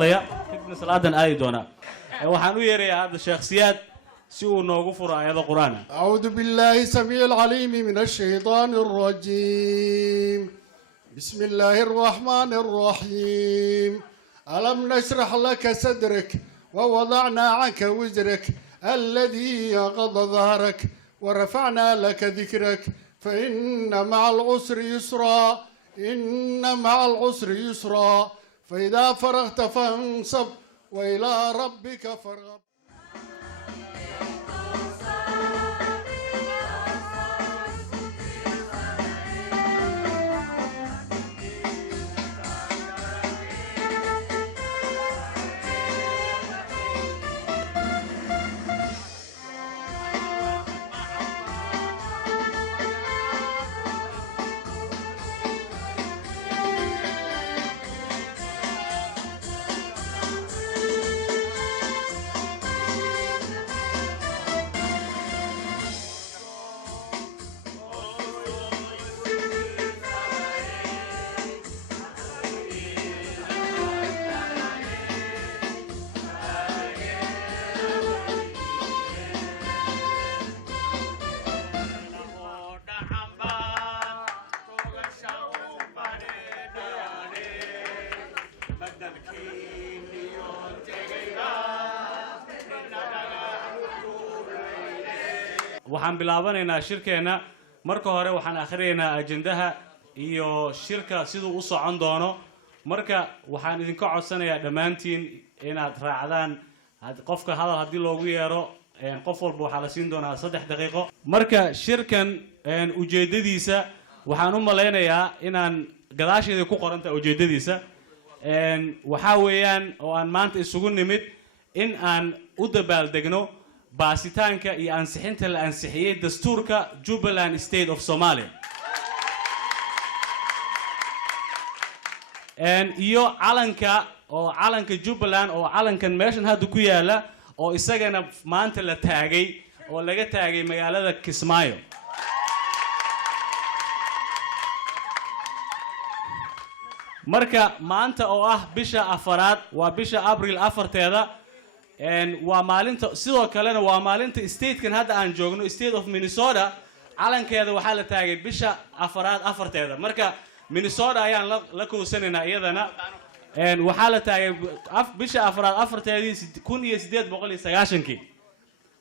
hadlaya kadibna salaadan aadi doonaa waxaan u yeerayaa hadda sheekh siyaad si uu noogu furo aayado quraan أعوذ بالله السميع العليم من الشيطان الرجيم بسم الله الرحمن الرحيم ألم نشرح لك صدرك ووضعنا عنك وزرك الذي ينقض ظهرك ورفعنا لك ذكرك فإن مع العسر يسرا إن مع العسر يسرا فإذا فرغت فانصب وإلى ربك فارغب. waxaan bilaabanaynaa shirkeena marka hore waxaan akhriyeynaa ajendaha iyo shirka siduu u socon doono marka waxaan idinka codsanayaa dhammaantiin inaad raacdaan qofka hadal haddii loogu yeero qof walba waxaa la siin doonaa 3 daqiiqo marka shirkan ujeedadiisa waxaan u malaynayaa inaan gadaasheeda ku qoranta ujeedadiisa waxa weeyaan oo aan maanta isugu nimid in aan u dabaaldegno baasitaanka iyo ansixinta la ansixiyay dastuurka Jubaland State of Somalia iyo calanka Jubaland oo calankan meeshan hadda ku yaala oo isagana maanta la taagay oo laga taagay magaalada Kismaayo marka maanta oo ah bisha afaraad waa bisha April 4teeda waa maalinta sidoo kalena waa maalinta state-kan hadda aan joogno state of Minnesota calankeeda waxaa la taagay bisha afaraad 4teeda marka Minnesota ayaan la koosanaynaa iyadana waxaa la taagay bisha afaraad 4teedii 1890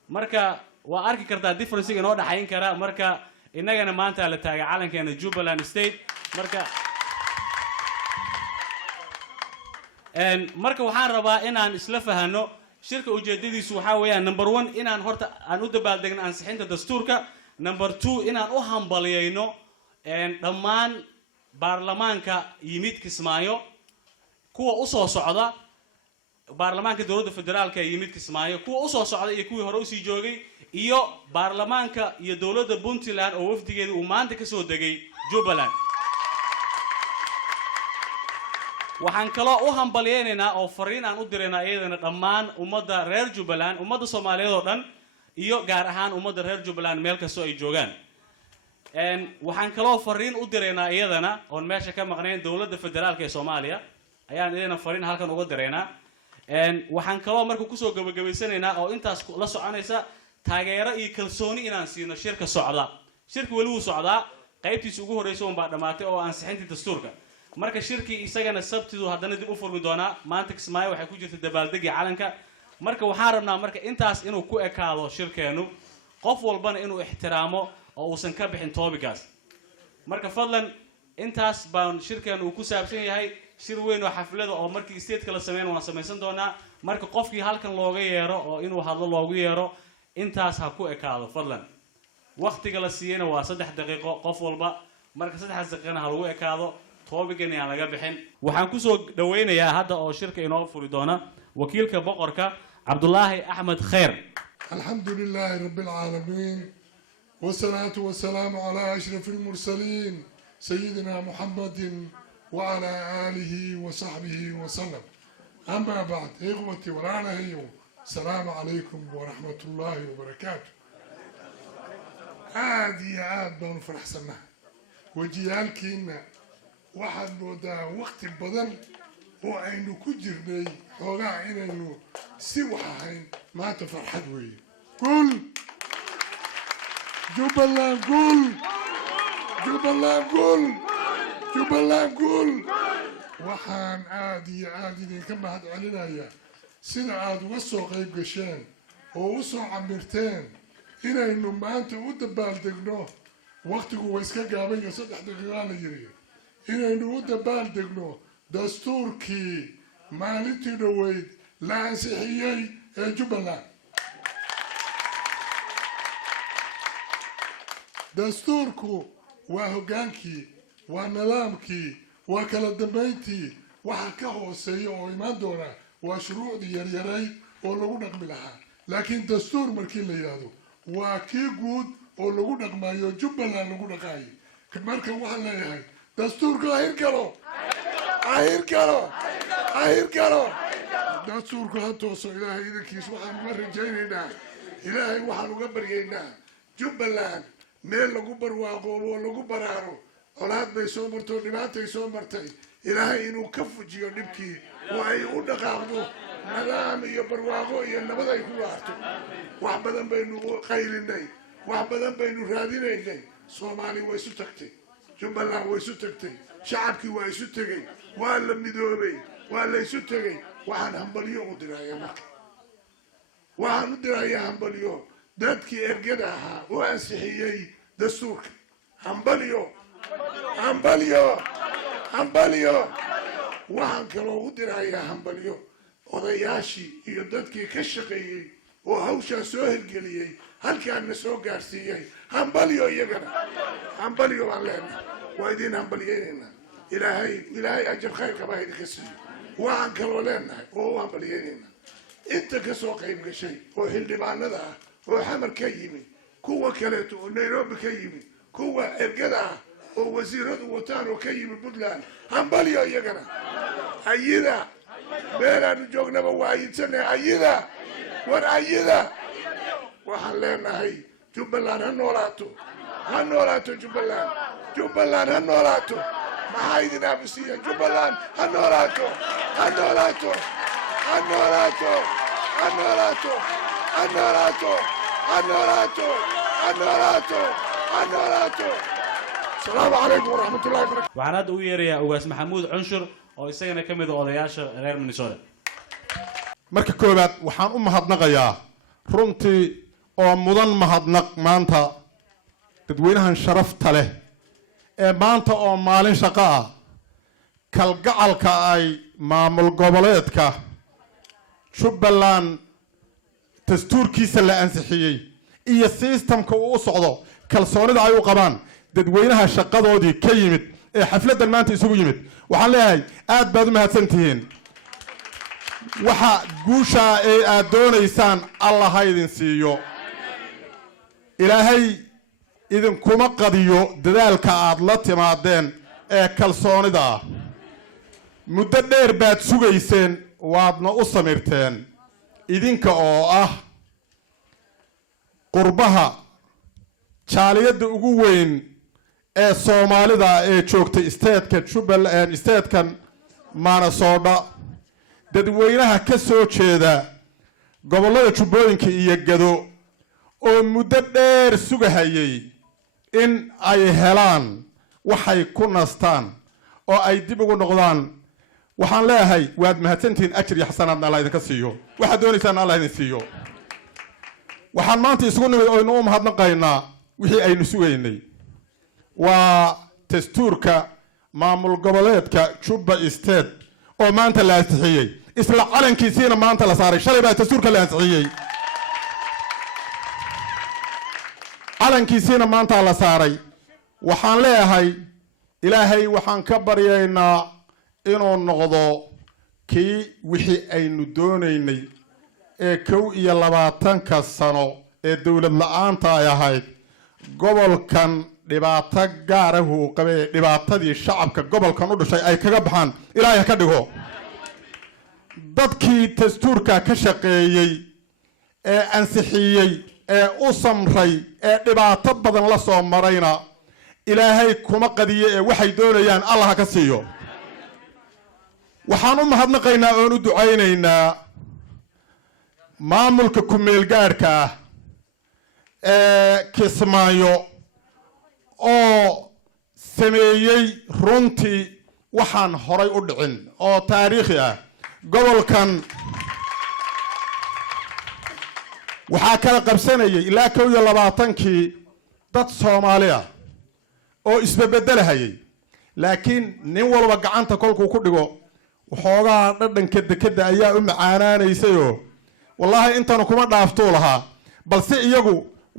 marka waa arki kartaa difference inoo dhaxayn kara marka inagana maanta la taagay calankeena Jubaland State marka waxaan rabaa inaan isla fahano shirka ujeedadiisu waxa weeyaan number 1 inaan horta aan u dabaaldegno ansixinta dastuurka number 2 inaan u hambaliyayno dhammaan baarlamaanka yimid Kismaayo kuwa u soo socda baarlamaanka dawladda federaalka yimid Kismaayo kuwa u soo socda iyo kuwii hore u sii joogay iyo baarlamaanka iyo dawladda Puntland oo wafdigeedu uu maanta ka soo degay Jubaland waxaan kaloo u hambaliyaynaynaa oo fariin aan u direynaa iyadana dhammaan ummadda reer Jubaland ummadda Soomaaliyeed oo dhan iyo gaar ahaan ummadda reer Jubaland meel kasta ay joogaan waxaan kaloo fariin u direynaa iyadana oo meesha ka maqneen dawladda federaalka ee Soomaaliya ayaan iyadana fariin halkan uga direynaa waxaan kaloo marka ku soo gabagabaysanaynaa oo intaas la soconaysa taageero iyo kalsooni inaan siino shirka socda shirku wali uu socdaa qaybtiisa ugu horeysa oo baa dhamaatay oo ansixinta dastuurka marka shirkii isagana sabtidu haddana dib u furmi doonaa maanta Kismaayo waxay ku jirta dabaaldegii calanka marka waxaan rabnaa marka intaas inuu ku ekaado shirkeenu qof walbana inuu ixtiraamo oo uusan ka bixin toobigaas marka fadlan intaas baan shirkeenu ku saabsan yahay shir weyn oo xaflada oo markii state-ka la sameeyay waan samaysan doonaa marka qofkii halkan looga yeero oo inuu hadlo loogu yeero intaas ha ku ekaado fadlan waqtiga la siiyana waa 3 daqiiqo qof walba marka 3 daqiiqana ha lagu ekaado toobigan aan laga bixin waxaan ku soo dhaweynayaa hadda oo shirka inoo furi doona wakiilka boqorka Abdullaahi Ahmed Khair alhamdulillahi rabbil alamin والصلاة والسلام على أشرف المرسلين سيدنا محمد وعلى آله وصحبه وسلم أما بعد إخوتي ورانا السلام عليكم ورحمة الله وبركاته عادي عاد بان فرح سنة وجيالكينا واحد ودا وقت بدن وأنو كجرني وقع إنه سوى حين ما تفرحت وي قول جبلان قول جبلان قول جبلان قول وحان عادي دي كما هاد علينا يا سنة عاد وصو قيب قشان ووصو عمرتين إنه ما أنت ودبال دقنوه وقتك ويسكا قابل يصدح دقيقان يجري إنه ودبال دقنوه دستوركي مالتي نويد لا أنسحيي جبلان دستوركو وهجانكي ونظامكي وكلا دميتي وحكاه سيء وإيمان دونا وشروع دي يريري ولو نقبلها لكن دستور مركين ليادو وكي قود ولو نقمايو جبلان لو نقاي كماركا وحلا يهي دستوركو أهير كارو دستوركو هاتوسو إلهي إذا كيس وحن مرجينينا إلهي وحن وقبرينا جبلان meel lagu barwaaqoobo oo lagu baraaro colaad bay soo martay dhibaatay soo martay ilaahay inuu ka fujiyo dhibkii oo ay u dhaqaaqdo nadaam iyo barwaaqo iyo nabad ay ku waarto wax badan baynu qaylinay wax badan baynu raadinaynay Soomaali way isu tagtay Jubbaland way isu tagtay shacabkii way isu tagay waa la midoobay waa la isu tagay waxaan hambaliyo u dirayaa waxaan u dirayaa hambaliyo dadkii ergada ahaa oo ansixiyay dastuurka hambaliyo waxaan kaloo u dirayaa hambaliyo odayaashii iyo dadkii ka shaqeeyey oo hawshaa soo hirgeliyey halkaana soo gaarsiiyey hambaliyo iyagana hambaliyo baan leenahay waa idin hambalyeynayna ilaahay ajar khayr qabaa idinka siiyo waxaan kaloo leenahay oo u hambalyeynayna inta ka soo qayb gashay oo xildhibaanada ah وحمر كيمي كوا كلاتو ونيروبي كيمي كوا إرجدا ووزيرات وطانو كيمي بدلان همباليو يجنا أيدا بيرا نجوغنا بوايد سنة أيدا ورأيدا وحلنا هاي جبلان هنولاتو جبلان هنولاتو ما هايدنا بسيا جبلان هنولاتو السلام عليكم ورحمة الله وبركاته. وعناد وير يا أواس محمود عنشر أو يسجن كم إذا أضياش غير من سورة. marka koobaad waxaan u mahadnaqayaa runtii oo mudan mahadnaq maanta dadweynahan sharafta leh ee maanta oo maalin shaqo ah kalgacalka ay maamul goboleedka Jubbaland dastuurkiisa la ansixiyay iyo systemka uu socdo kalsoonida ay u qabaan dadweynaha shaqadoodii ka yimid ee xafladan maanta isugu yimid waxaan leeyahay aad baad u mahadsantihiin waxa guusha ee aad doonaysaan Allah ha idin siiyo ilaahay idin kuma qadiyo dadaalka aad la timaadeen ee kalsoonida muddo dheer baad sugayseen waadna u samirteen idinka oo ah qurbaha jaaliyada ugu weyn ee Soomaalida ee joogtay isteedka Jubbaland isteedkan Minnesota dadweynaha ka soo jeeda gobolada Jubbooyinka iyo Gado oo muddo dheer sugahayay in ay helaan waxay ku nastaan oo ay dib ugu noqdaan waxaan leeyahay waad mahadsantiin ajir iyo xasanaadna Allah idinka siiyo waxa doonaysaan Allah idin siiyo waxaan maanta isugu nimid oo inuu mahadnaqaynaa wixii aynu sugaynay waa dastuurka maamul goboleedka Jubba State oo maanta la ansixiyay isla calankiisina maanta la saaray shalay baa dastuurka la ansixiyay calankiisina maanta la saaray waxaan leeyahay ilaahay waxaan ka baryaynaa inuu noqdo kii wixii aynu doonaynay ee 21 sano ee dawlad la'aanta ay ahayd gobolkan dhibaato gaar ah uu qabay dhibaatadii shacabka gobolkan u dhashay ay kaga baxaan ilaahay ka dhigo dadkii dastuurka ka shaqeeyay ee ansixiyay ee u samray ee dhibaato badan la soo marayna ilaahay kuma qadiyo ee waxay doonayaan Allah ka siiyo waxaan u mahadnaqaynaa oon u ducaynaynaa maamulka ku-meel gaadhka ah ee Kismaayo oo sameeyey runtii waxaan horay u dhicin oo taariikhi ah gobolkan waxaa kala qabsanayay ilaa 21kii dad Soomaali ah oo isbabeddelahayay laakiin nin walba gacanta kolkuu ku dhigo waxoogaa dhadhanka dekada ayaa u macaanaanaysayoo wallahi intana kuma dhaaftuu lahaa balse iyagu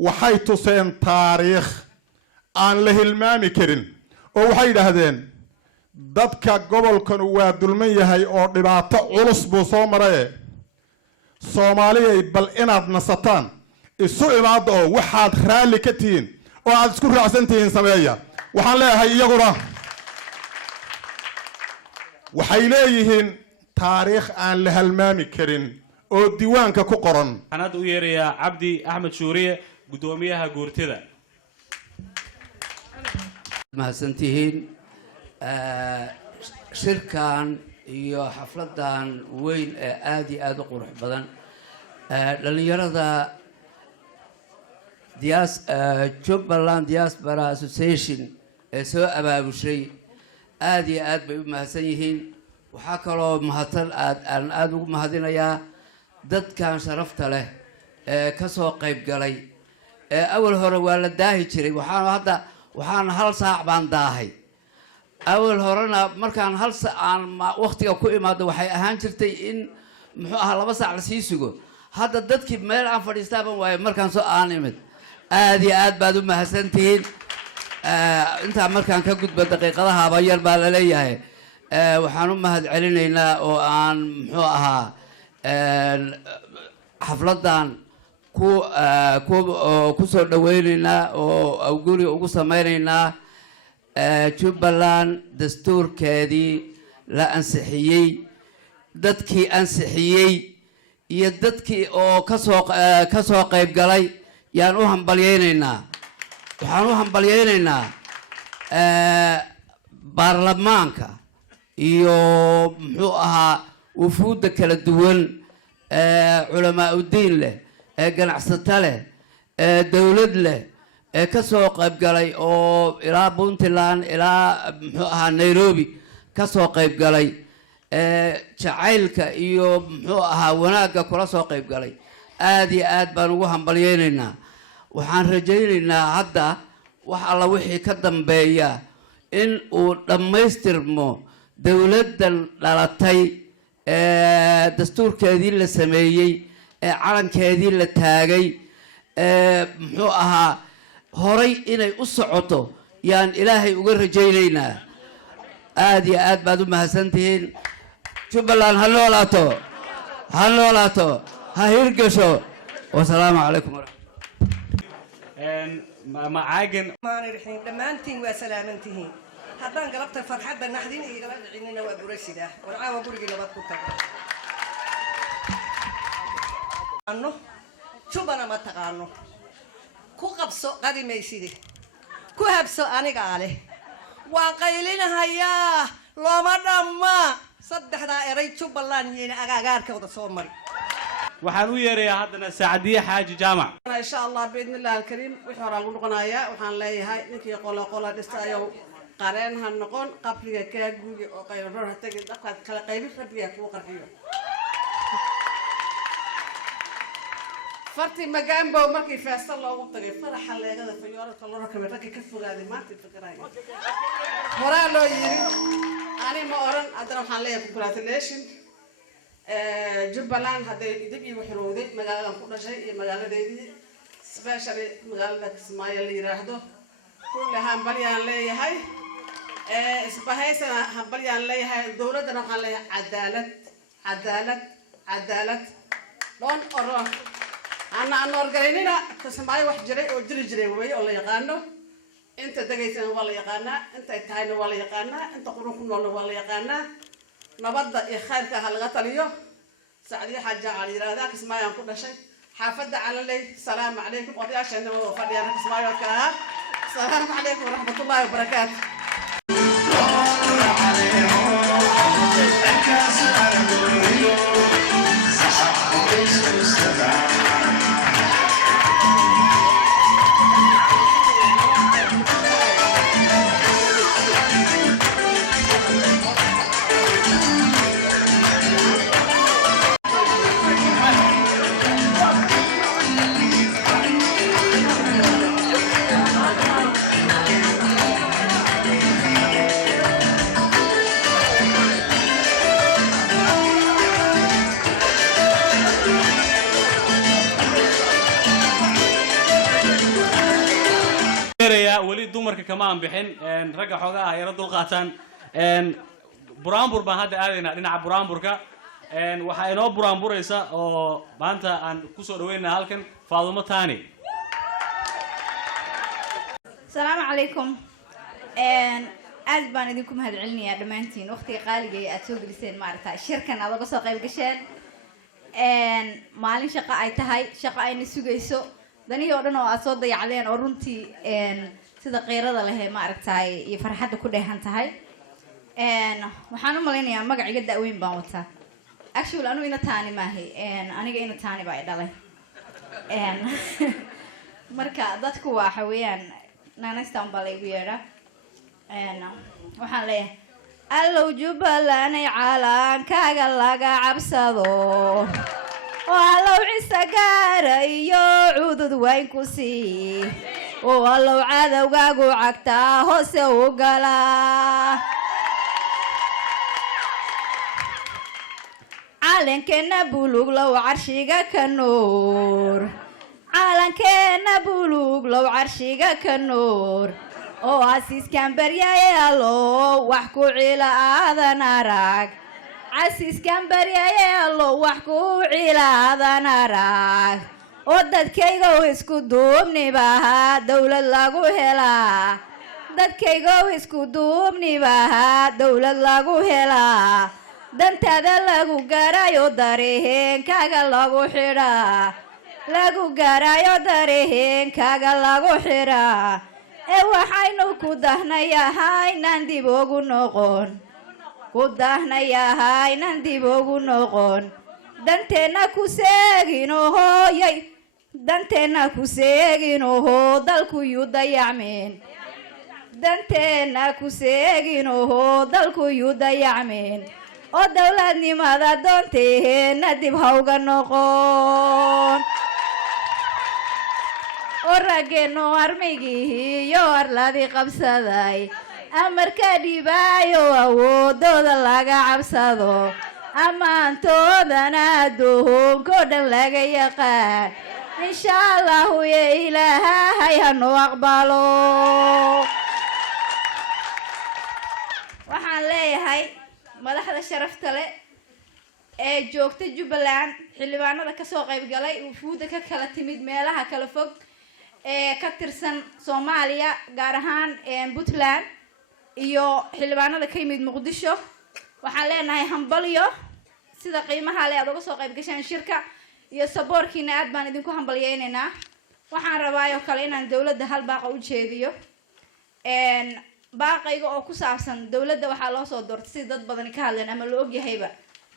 waxay tuseen taariikh aan la hilmaami karin oo waxay yidhaahdeen dadka gobolkan waa dulman yahay oo dhibaato culus buu soo maray Soomaaliyay bal inaad nasataan isu imaado oo waxaad raali ka tihiin oo aad isku raacsan tihiin sameeya waxaan leeyahay iyaguna waxay leeyihiin taariikh aan la halmaami karin oo diiwaanka ku qoran waxaan hadda u yeerayaa Cabdi Axmed Shuuriye gudoomiyaha guurtida mahadsantihiin shirkan iyo xafladan weyn ee aad iyo aad u qurux badan dhalinyarada Jubbaland Diaspora Association ee soo abaabushay aad iyo aad bay u mahadsan yihiin waxaa kaloo mahadsan aad ugu mahadinayaa dadkan sharafta leh ee ka soo qayb galay ee awal hore waa la daahi jiray waxaan hal saac baan daahay awal horena markaan hal saac waqtiga ku imaado waxay ahaan jirtay in muxuu ahaa 2 saac la sii sugo hadda dadkii meel aan fadhiistaaban waayo markaan soo aan imid aad iyo aad baad u mahadsantihiin inta markaan ka gudbo daqiiqadaha yar baa la leeyahay waxaan u mahad celinaynaa oo aan muxuu ahaa xafladan ku soo dhaweynaynaa oo guriga ugu sameynaynaa Jubbaland dastuurkeedii la ansixiyey dadkii ansixiyey iyo dadkii oo ka soo qayb galay yaan u hambalyeynaynaa waxaan u hambalyeynaynaa baarlamaanka iyo muxuu ahaa wufuudda kala duwan culamaa udiin leh ganacsato leh dawlad leh ka soo qayb galay oo ilaa Puntland ilaa muxuu ahaa Nairobi ka soo qayb galay jacaylka iyo muxuu ahaa wanaagga kula soo qayb galay aad iyo aad baan ugu hambalyeynaynaa waxaan rajaynaynaa hadda wax alla wixii ka dambeeya in uu dhammaystirmo dawladdan dhalatay dastuurkeedii la sameeyey calankeedii la taagay muxuu ahaa horay inay u socoto yaan ilaahay uga rajaynaynaa aad iyo aad baad u mahadsantihiin Jubbaland ha noolaato ha hirgasho wasalaamu calaykum معاجن ما نرحين دمانتين وسلامتين هذا قلبت فرحة بنحدين إيه قلبت عيننا وبرشدة ونعاو برجي لبعض كتر أنو شو بنا ما تقانو كو قبسو قدي ما يصير كو هبسو أنا قاله وقايلين هيا لو ما دم صدق دا إريد شو بلان ينا أجار كودا صومري waxaan u yeerayaa haddana Saacadiye Xaaji Jaamac إن شاء الله بإذن الله الكريم وحنا نقول قنايا وحنا لي هاي نكى قلا دستايو قارن هالنقون قبل كأجوج وقايل روح تجد دقة كلا قيبي خبيه فوق الريو فرتي مجان بو مركي فاصل الله وقتي فرح الله هذا في يورك الله ركب ركي كفر هذه ما تفكرين مرا لو يري أنا ما أرن أدرى حنا لي congratulation Jubbaland هذا يدب يوحرودي مجال كل شيء مجال ديدي سبيشالي مجال كسمايل اللي راحده كل هم بليان لي هاي سبهايس هم بليان لي هاي دولة ده نحن لي عدالة لون أروح أنا أرجعيننا كسمايل واحد جري ويا الله يقانو أنت دقيتنا والله يقانا أنت تهينا والله يقانا أنت قرنكم والله يقانا نبض خيرك هالغطليو سعدي حاجة على ذاك اسمه ينقل شيء حافظ على لي السلام عليكم وضي عشان وفدي أنا اسمه يوكها السلام عليكم ورحمة الله وبركاته ولي دمرك كمان بحين رجع حقها يردوا القاتان برامبور بان هذا آذينا لنا برامبوركا وحينو برامبور يسا أو بانتا عن كسر وين هالكن فاضمة تاني. السلام عليكم. aad baan idinku mahadcelinayaa dhamaantiin waqtiga qaaliga ee aad soo geliseen maaragtay shirkan aad uga soo qayb gasheen maalin shaqo ay tahay shaqo ayna sugayso daniyo oo dhan oo aad soo dayacdeen oo runtii sida qeyrada leh maaragtay iyo farxadda ku dheehan tahay waxaan u maleynayaa magaciga daaweyn baan wataa actually anu ina taani maahay aniga ina taani baa dhalay marka dadku waxa weeyaan naanastan baa la igu yeedhaa waxaan leeyahay allow jubbalanay calankaaga laga cabsado oo allow ciise gaara iyo cudud wayn ku sii oo allow cadowgaagu cagtaa hoose u gala calankeena bulug low carshiga ka nuur calankeena bulug low carshiga ka nuur oo asiiskan baryaye allo wax ku cila aadan arag asiiskan baryaye allo wax ku cila aadan arag oo dadkayga isku duubnibaha dawlad lagu helaa dadkayga isku duubnibaha dawlad lagu helaa dantada lagu garayo dareenkaaga lagu xidhaa lagu garayo dareenkaaga lagu xidhaa waxaynu ku dahnayahay nan dib ugu noqon ku dahnayahay nan dib ugu noqon danteena ku seegino hooyay danteena ku seegino hoo dalku yu dayacmeen danteena ku seegino hoo dalku yu dayacmeen oo dawladnimada doonteena dib ha uga noqon orageno armaygii iyo arladii qabsaday amarka dhibaayo awoodooda laga cabsado ammaantoodana adduunkoo dhan laga yaqaan insha allahu ye ilaahay hanoo aqbalo waxaan leeyahay madaxda sharafta leh ee joogta Jubbaland xildhibaanada ka soo qayb galay wufuuda ka kala timid meelaha kala fog ee ka tirsan Soomaaliya gaar ahaan Puntland iyo xildhibaanada ka yimid Muqdisho waxaan leenahay hambalyo sida qiimaha leh aad uga soo qayb gashaan shirka iyo saboorkiina aad baan idinku hambalyeynaa waxaan rabaa kale inaan dawladda hal baaq u jeediyo baaqayga oo ku saabsan dawladda waxaa loo soo doortay si dad badan ka hadleen ama loo ogayayba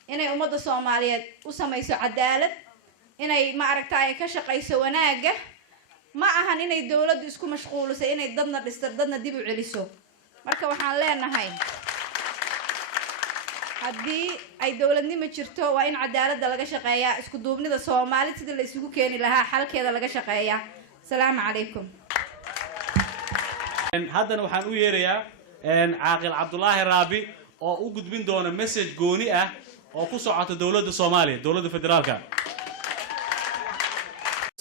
inay ummadda Soomaaliyeed u samayso cadaalad inay ma aragtay ka shaqayso wanaaga ma ahan inay dawladdu isku mashquuliso inay dadna dhisto dadna dib u celiso marka waxaan leenahay haddii ay dawladnimo jirto waa in cadaaladda laga shaqeeyaa isku duubnida Soomaaliyeed sidii la isugu keeni lahaa xalkeeda laga shaqeeyaa salaamu calaykum haddana waxaan u yeerayaa caaqil Cabdullaahi Raabi oo u gudbin doona message gooni ah oo ku socota dawladda Soomaaliya dawladda federaalka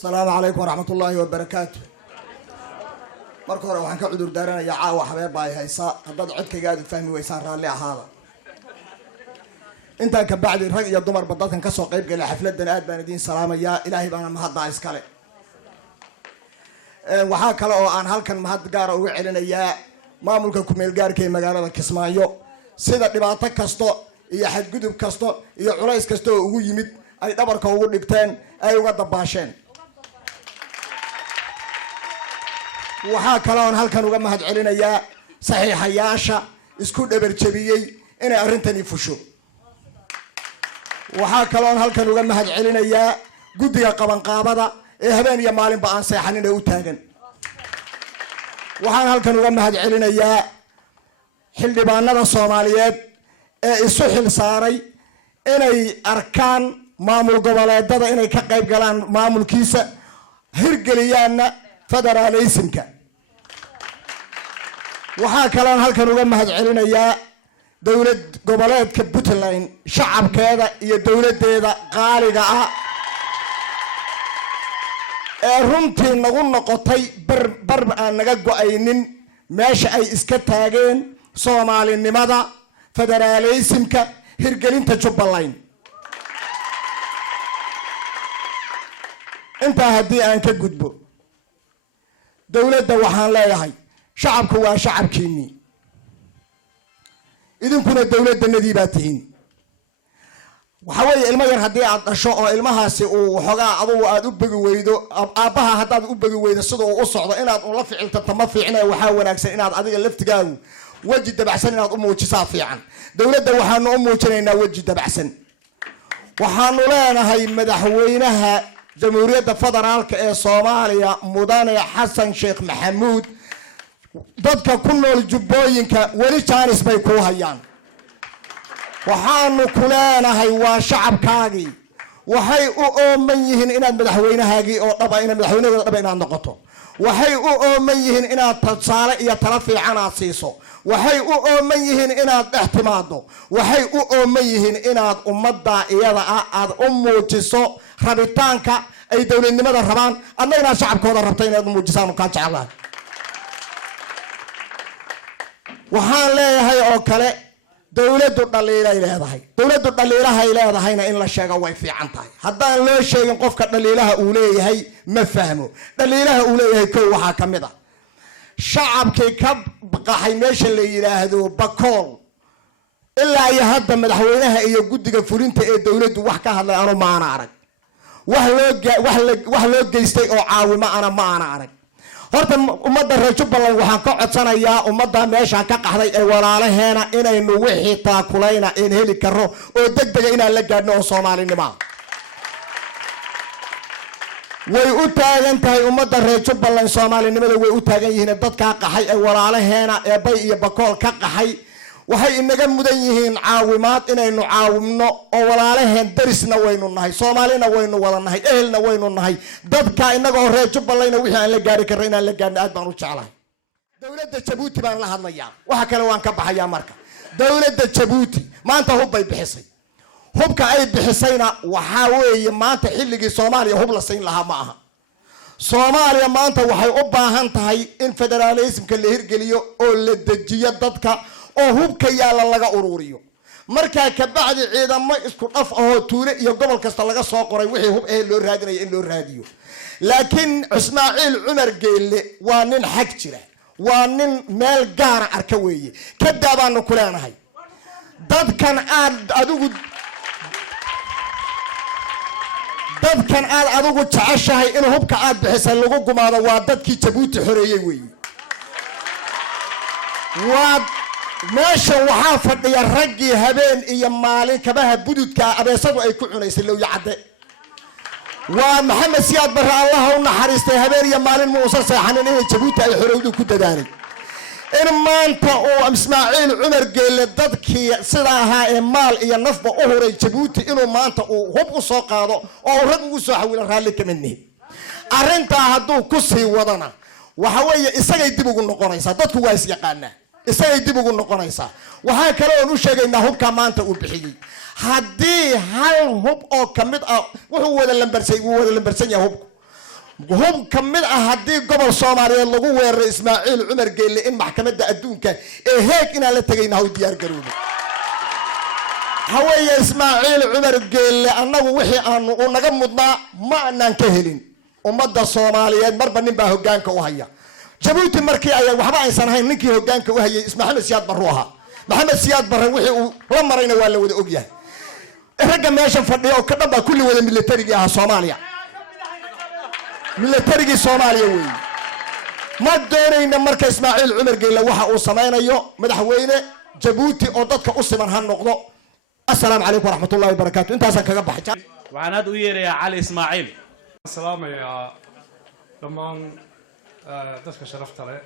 السلام عليكم ورحمة الله وبركاته. مركو هore waxaan ka cudur daaranayaa caawa xabeeb ay haysa hadad codkayga aad fahmi weysaan raalli ahaada inta ka bacdi rag iyo dumar badalkan ka soo qayb galay xafladan aad baan idin salaamayaa ilaahay baan mahadda iskale waxa kale oo aan halkan mahad gaar ah ugu celinayaa maamulka ku meel gaarka ee magaalada Kismaayo sida dhibaato kasto iyo xadgudub kasto iyo culays kasto oo ugu yimid ay dhabarka ugu dhigteen ay uga dabaasheen waxaa kale oo halkan uga mahad celinayaa saxiixayaasha isku dhabar jabiyay inay arrintani fusho waxaa kale oo halkan uga mahad celinayaa guddiga qabanqaabada ee habeen iyo maalinba aan seexanin ee u taagan waxaan halkan uga mahad celinayaa xildhibaanada Soomaaliyeed ee isu xil saaray inay arkaan maamul goboleedada inay ka qayb galaan maamulkiisa hirgeliyaana federalismka waxaa kale oo halkan uga mahad celinayaa dawlad goboleedka Puntland shacabkeeda iyo dawladeeda qaaliga ah runtii nagu noqotay bar aan naga go-aynin meesha ay iska taageen soomaalinimada federaaleysimka hirgelinta Jubbaland intaa haddii aan ka gudbo dowladda waxaan leeyahay shacabku waa shacabkiinii idinkuna dowladdanadii baa tihiin waxa weeye ilmo yar haddii aad dhasho oo ilmahaasi uu xogaa adugu aad u begi weydo aabbaha haddaad u begi weydo sida uu u socdo inaad ula ficiltanto ma fiicna waxaa wanaagsan inaad adiga laftigaagu weji dabacsan inaad u muujisaa fiican dowladda waxaanu u muujinaynaa weji dabacsan waxaanu leenahay madaxweynaha jamhuuriyadda federaalka ee Soomaaliya mudane Xasan Sheekh Maxamuud dadka ku nool jubbooyinka weli jaanis bay ku hayaan waxaanu ku leenahay waa shacabkaagii waxay u ooman yihiin inaad madaxweynahaagii oo dhab ah inaad madaxweynahooda dhab inaad noqoto waxay u ooman yihiin inaad tusaale iyo talo fiican aad siiso waxay u ooman yihiin inaad dhex timaado waxay u ooman yihiin inaad ummadda iyada ah aad u muujiso rabitaanka ay dowladnimada rabaan adna inaad shacabkooda rabto inaad u muujisaan ka jeclaan waxaan leeyahay oo kale dowladdu dhaliilay leedahay dowladdu dhaliilahay leedahayna in la sheego way fiican tahay haddaan loo sheegin qofka dhaliilaha uu leeyahay ma fahmo dhaliilaha uu leeyahay kow waxaa ka mid ah shacabkii ka qaxay meesha la yidhaahdo Bakool ilaa iyo hadda madaxweynaha iyo guddiga fulinta ee dowladdu wax ka hadlay aanu ma ana arag wax loo geystay oo caawimo ana ma ana arag horta ummadda reer Jubbaland waxaan ka codsanayaa ummadda meesha ka qaxday ee walaalaheena inaynu wixii taakulayna in heli karo oo degdeg inaan la gaadhno oo Soomaalinimo way u taagan tahay ummadda reer Jubbaland Soomaalinimada way u taagan yihiin dadka qaxay ee walaalaheena ee Bay iyo Bakool ka qaxay waxay inaga mudan yihiin caawimaad inaynu caawimno oo walaalaheen darisna waynu nahay Soomaalina waynu wada nahay ehelna waynu nahay dadka inaga oo reer Jubbaland wixii aan la gaari karin inaan la gaarno aad baan u jeclahay dowladda Djibouti baan la hadlayaa waxa kale waan ka baxayaa marka dowladda Djibouti maanta hub bay bixisay hubka ay bixisayna waxa weeye maanta xilligii Soomaaliya hub la siin lahaa ma aha Soomaaliya maanta waxay u baahan tahay in federalismka la hirgeliyo oo la dejiyo dadka oo hubka yaala laga ururiyo marka ka bacdi ciidamo isku dhaf oo tuule iyo gobol kasta laga soo qoray wixii hub ee loo raadinay in loo raadiyo laakiin Ismaaciil Cumar Geelle waa nin xaq jira waa nin meel gaar ah arka weeye ka daabaanu ku leenahay dadkan aad adigu jeceshahay in hubka aad bixisay lagu gumaado waa dadkii Djibouti xoreeyay weeye waa meesha waxaa fadhiya raggii habeen iyo maalin kabaha bududka abeesadu ay ku cunaysay low yacade waa Maxamed Siyaad Barre Allah u naxariistay habeen iyo maalin muusa seexanin in Djibouti ay xorowdu ku dadaalay in maanta oo Ismaaciil Cumar Geelle dadkii sida ahaa ee maal iyo nafba u horay Djibouti inuu maanta uu hub u soo qaado oo rag ugu soo xawilo raali ka midnii arrinta hadduu ku sii wadana waxa weeye isagay dib ugu noqonaysaa dadku waa is yaqaanaa isagay dib ugu noqonaysaa waxaa kale oo u sheegaynaa hubka maanta uu bixiyay haddii hal hub oo kamid ah wuxuu wada lambarsan yahay hub kamid ah haddii gobol Soomaaliyeed lagu weeraray Ismaaciil Cumar Geelle in maxkamadda adduunka ee heeg inaan la tagayna oo diyaar garoobo haweeye Ismaaciil Cumar Geelle annagu wixii aanu naga mudnaa ma aanan ka helin ummadda Soomaaliyeed marba nin baa hoggaanka u haya Djibouti markii ay waxba aysan ahayn ninkii hoggaanka u hayay Maxamed Siyaad Barre ahaa Maxamed Siyaad Barre wixii uu la marayna waa la wada ogyahay ragga meesha fadhiyo oo ka dhanba kulli wada militariga ah Soomaaliya militariga Soomaaliya weey ma doonayna marka Ismaaciil Cumar Geelle waxa uu samaynayo madaxweyne Djibouti oo dadka u siman ha noqdo assalaamu calaykum waraxmatullaahi wabarakaatu intaas kaga baxay waxaan aad u yeerayaa Cali Ismaaciil salaamaya dhammaan dadka sharafta leh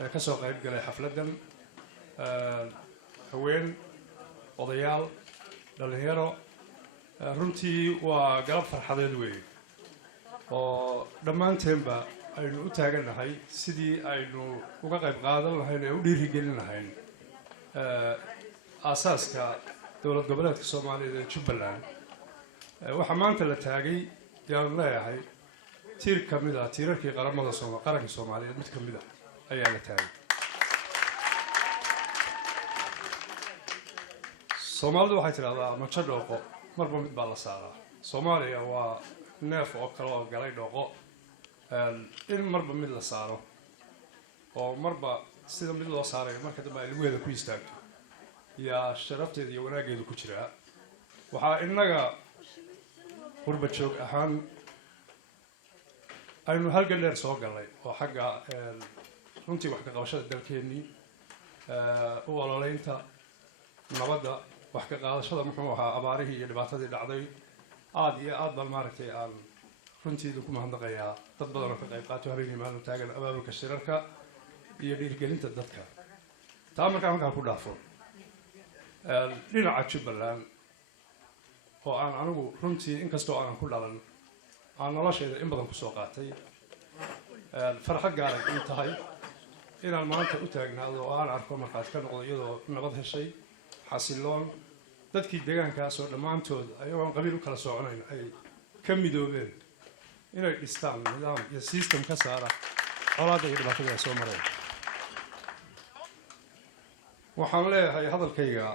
ee ka soo qayb galay xafladan haween odayaal dhalinyaro runtii waa galab farxadeed weey oo dhammaanteenba aynu u taaganahay sidii aynu uga qayb qaadan lahayn ee u dhiirigelin lahayn aasaaska dowlad goboleedka Soomaaliyeed ee Jubbaland waxaa maanta la taagay yaan leeyahay tiir ka mid ah tiirarkii qaranka Soomaaliyeed mid ka mid ah ayaa la taagay Soomaalidu waxay tiraahdaa ma jadhooqo marba mid baa la saaraa Soomaaliya waa neef oo kale oo galay dhooqo in marba mid la saaro oo marba sida mid loo saaray marka dambe ay lugeeda ku istaagto yaa sharafteeda iyo wanaageedu ku jira waxaa inaga qurba joog ahaan aynu halgan dheer soo galnay oo xagga runtii wax ka qabashada dalkeennii u ololeynta nabadda wax ka qaadashada muxuu ahaa abaarihii iyo dhibaatadii dhacday aad iyo aad baan maaragtay aan runtii idinku mahadnaqayaa dad badan oo ka qayb qaato habeenkii maalin taagan abaabulka shirarka iyo dhiirigelinta dadka taa markaan halkaa ku dhaafo dhinaca Jubbaland oo aan anigu runtii inkastoo aanan ku dhalan aan noloshayda in badan kusoo qaatay farxad gaar ah in tahay inaan maanta u taagnaado oo aan arko markaad ka noqdo iyadoo nabad heshay xasiloon dadkii deegaankaas oo dhammaantood ayagoon qabiil u kala soconayn ay ka midoobeen inay dhistaan nidaam iyo system ka saara colaadda iyo dhibaatada ay soo mareen waxaan leeyahay hadalkayga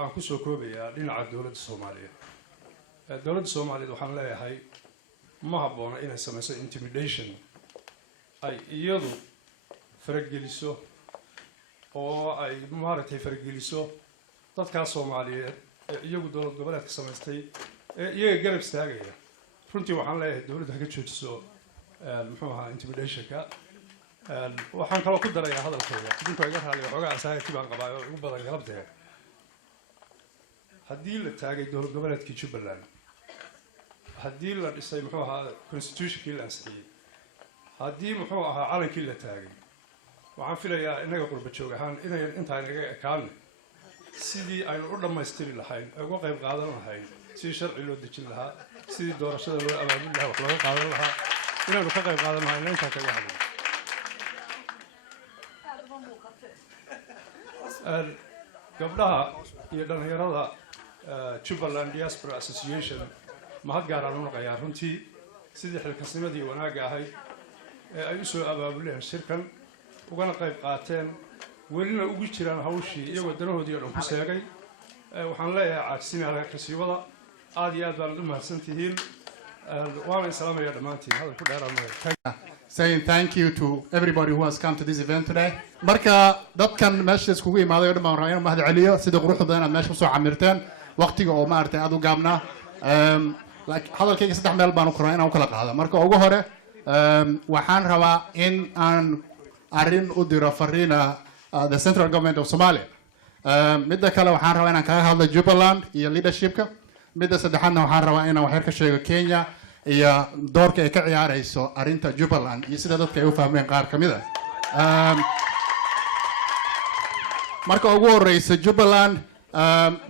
aan ku soo koobayaa dhinaca dowladda Soomaaliyeed waxaan leeyahay ma habboona inay samayso intimidation ay iyadu farageliso oo ay maaragtay farageliso dadkaas Soomaaliyeed ee iyagu dowlad goboleedka samaystay ee iyaga garab istaagaya runtii waxaan leeyahay dowladda ha ka joojiso muxuu ahaa intimidationka waxaan kaloo ku darayaa hadalkayga idinku iga raali waxoogaa ansaayati baan qabaa oo ugu badan galabtee haddii la taagay dowlad goboleedkii Jubbaland haddii la dhisay muxuu ahaa constitutionkii la ansixiyey haddii muxuu ahaa calankii la taagay waxaan filayaa inaga qurba joog ahaan inayn intaa inaga ekaan sidii aynu u dhammaystiri lahayn uga qayb qaadan lahayn sidii sharci loo dejin lahaa sidii doorashada loo abaabuli lahaa wax looga qaadan lahaa inaynu ka qayb qaadan lahayn intaa kaga hadlay gabdhaha iyo dhalinyarada Jubbaland Diaspora Association mahad gaar ah u noqoyaa runtii sidii xilkasnimadii wanaagga ahayd ee ay u soo abaabuleen shirkan ugana qayb qaateen welina ugu jiraan hawshii iyagoo danahoodii oo dhan ku seegay waxaan leeyahay caajisinaha kasiibada aad iyo aad baan u mahadsan tihiin waana salaamaya dhammaantiin hadal ku dheeraanaya saying thank you to everybody who has come to this event today. Marka dadkan meesha iskugu imaaday oo dhan baan rabaa inaan mahad celiyo sida quruxda badan aad meesha usoo camirteen waqtiga oo maaragtay aad u gaabnaa hadalkayga saddex meel baan u koraa inaan u kala qaado marka ugu hore waxaan rabaa in aan arrin u diro fariina the central government of Somalia midda kale waxaan rabaa inaan kaga hadlo Jubbaland iyo leadershipka midda saddexaadna waxaan rabaa inaan wax yar ka sheego Kenya iyo doorka ay ka ciyaarayso arrinta Jubbaland iyo sida dadka ay u fahmeen qaar ka mid ah marka ugu horeysa Jubbaland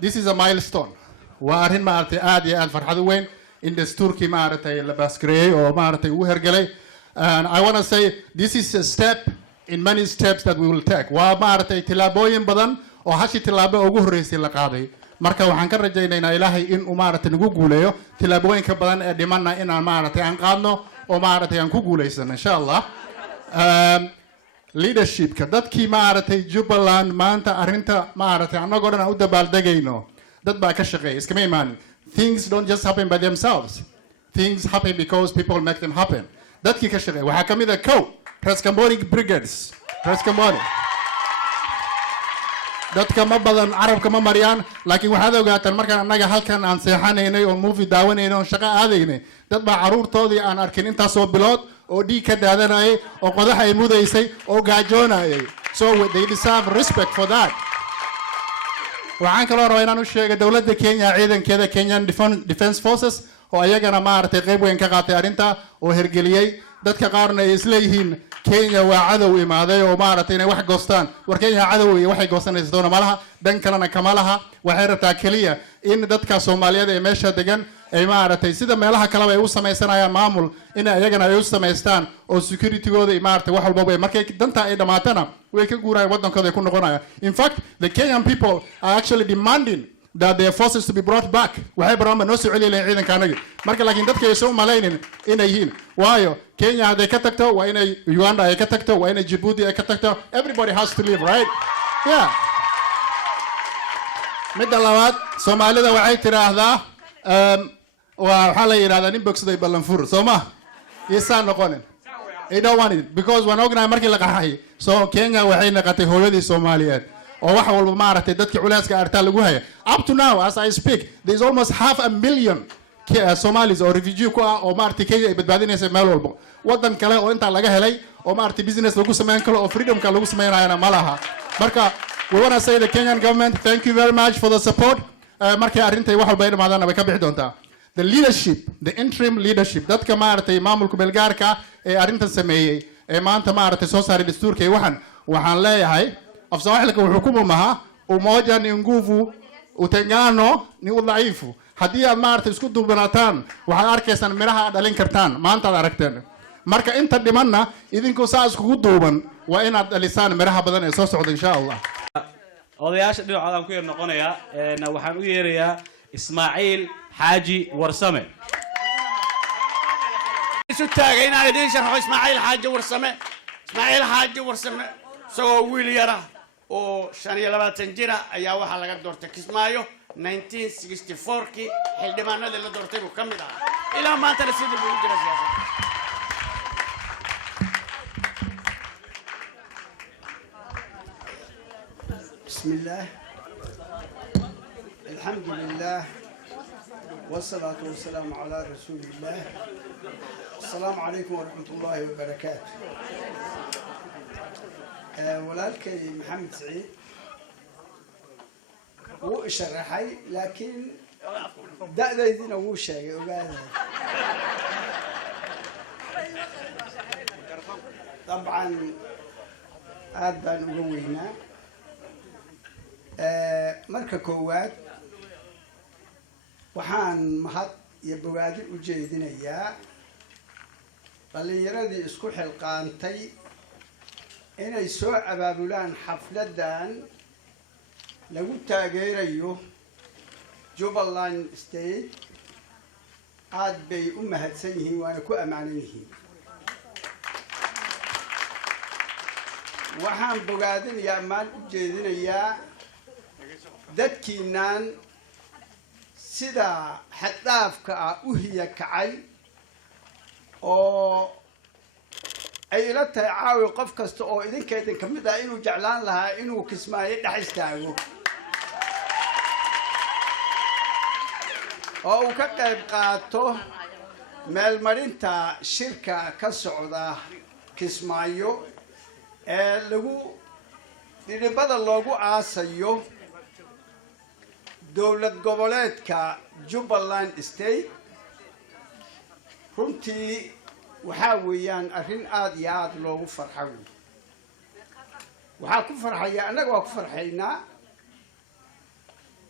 this is a milestone waa arrin maaragtay aad iyo aad farxad u weyn in dastuurkii maaragtay la baasgareeyey oo maaragtay uu hergelay and I want to say this is a step in many steps that we will take waa maaragtay tillaabooyin badan oo hashi tillaabo ugu horeysay la qaaday marka waxaan ka rajaynaynaa ilaahay in uu maaragtay nagu guuleeyo tillaabooyinka badan ee dhimanna inaan maaragtay aan qaadno oo maaragtay aan ku guuleysano insha Allah leadershipka dadkii maaragtay Jubbaland maanta arrinta maaragtay annagoo dhan aan u dabaaldegayno dad baa ka shaqeeya iskama imaanin things don't just happen by themselves things happen because people make them happen dadkii ka shaqeeya waxaa ka mid ah kow Raskamboni brigades Raskamboni dadka ma badan carabka ma mariyaan laakiin waxaad ogaataan markaan annaga halkan aan seexanaynay oo movie daawanaynay oo shaqo aadaynay dad baa caruurtoodii aan arkin intaasoo bilood oo dhiig ka daadanayay oo qodax ay mudaysay oo gaajoonayay so they deserve respect for that waxaan kaloo rabaa inaan u sheego dowladda Kenya ciidankeeda Kenyan Defence Forces oo ayagana maaragtay qayb weyn ka qaatay arrinta oo hergeliyay dadka qaarna ay isleeyihiin Kenya waa cadow imaaday oo maaragtay inay wax goostaan war Kenya cadow iyo waxay goosanaysaa doona malaha dan kalena kama laha waxay rabtaa kaliya in dadka Soomaaliyeed ee meesha degan ay maaragtay sida meelaha kale ay u sameysanayaan maamul in ayagana ay u sameystaan oo security-gooda iyo maaragtay wax walba way markay danta ay dhamaatana way ka guurayaan wadankooda ay ku noqonayaan in fact the Kenyan people are actually demanding that their forces to be brought back. Waxay barnaamij noo soo celi lahayn ciidanka anaga. Marka laakiin dadka ay soo malaynin inay yihiin. Waayo Kenya haday ka tagto waa inay Uganda ay ka tagto waa inay Djibouti ay ka tagto. Everybody has to live, right? Yeah. Midda labaad Soomaalida waxay tiraahdaa waxaa la yiraahdaa nin bogsaday ballan fur Sooma isaan noqonin. They don't want it because waan ognahay markii la qaxay so Kenya waxay naqatay hooyadii Soomaaliyeed oo wax walba maaragtay dadkii culeyska artaa lagu haya. Up to now as I speak there's almost 500,000 Somalis oo refugee ku ah oo maaragtay Kenya ay badbaadinaysa meel walba. Wadan kale oo inta laga helay oo maaragtay business lagu sameyn karo oo freedom ka lagu sameeyayna ma laha. Marka we want to say the Kenyan government thank you very much for the support. Markay arintay wax walba ay dhamaadaan way ka bixi doontaa. The leadership, the interim leadership, dadka maaragtay maamulka belgaarka ee arintan sameeyay ee maanta maaragtay soo saaray dastuurka ee waxaan leeyahay af Soomaaliga wuxuu ku mumaha umoja ni nguvu utengano ni udhaifu haddii aad maaragtay isku duubanataan waxaad arkaysaan miraha aad dhalin kartaan maanta aad aragteen marka inta dhimanna idinku saa iskugu duuban waa inaad dhalisaan miraha badan ee soo socda insha Allah. odayaasha dhinacoodan ku yar noqonaya waxaan u yeerayaa Ismaaciil Xaaji Warsame. taagay inaan idin sharxo Ismaaciil Xaaji Warsame. Ismaaciil Xaaji Warsame isagoo wiil yara oo 25 jira ayaa waxa laga doortay Kismaayo 1964kii xildhibaanadii la doortay uu kamid ahaa ilaa maanta la sidii buu jira siyaasadda. Bismillah. Alhamdulillah. والصلاة والسلام على رسول الله. السلام عليكم ورحمة الله وبركاته. ولكن محمد سعيد هو شرحي لكن دا يدينا هو شيء وقال طبعا هذا نقوينا مركز كوات waxaan mahad iyo bogaadi u jeedinayaa dhalinyaradii isku xilqaantay inay soo abaabulaan xafladan lagu taageerayo Jubaland State aad bay u mahadsan yihiin waana ku amaanan yihiin. waxaan bogaadinayaa maal u jeedinayaa dadkiinaan sida xadaafka u hiya kacay oo ay ila tahay caawi qof kasta oo idinkeedin kamid ah inuu jeclaan lahaa inuu Kismaayo dhex istaago oo uu ka qayb qaato meelmarinta shirka ka socda Kismaayo ee lagu dhibada loogu aasayo dowlad goboleedka Jubaland State. runtii waxa weeyaan arrin aad iyo aad loogu farxay. waxaa ku farxaya anaga waa ku farxaynaa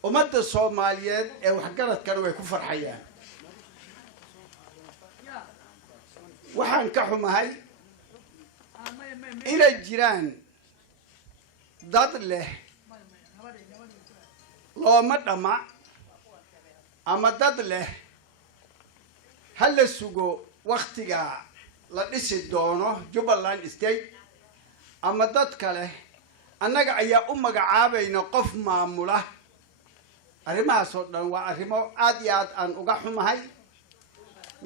ummadda Soomaaliyeed ee waxgaradkan way ku farxayaan. waxaan ka xumahay inay jiraan dad leh looma dhama ama dad leh hal sugo waqtiga la dhisi doono Jubaland State ama dad kale annaga ayaa u magacaabayna qof maamula. arrimahaas oo dhan waa arrimo aad iyo aad aan uga xumahay.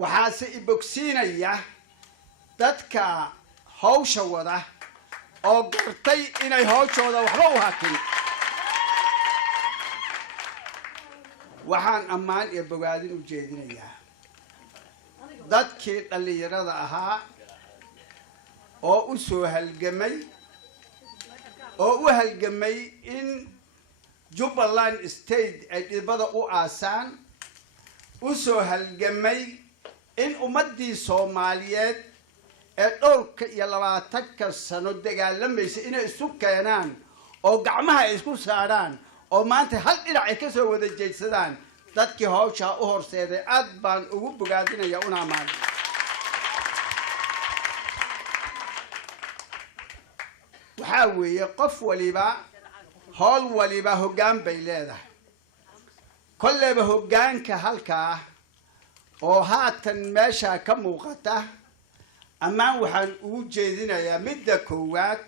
waxaase i bogsiinaya dadka hawsha wada oo gartay inay hawshooda waxba u hakin. waxaan ammaan iyo bogaadin u jeedinayaa dadkii dhalinyarada ahaa oo u soo halgamay in Jubaland State ay dhibada u aasaan u soo halgamay in ummadii Soomaaliyeed ee dhowrka iyo 20 sano dagaalamaysa inay isu keenaan oo gacmaha ay isku saaraan oo maanta hal dhinac ay ka soo wada jeedsadaan. dadkii hawsha u horseeday aad baan ugu bogaadinayaa una amaan. waxaa weeye qof waliba hawl waliba hoggaan bay leedahay. kolleyba hoggaanka halkaa oo haatan meesha ka muuqata ammaan waxaan ugu jeedinayaa midda koowaad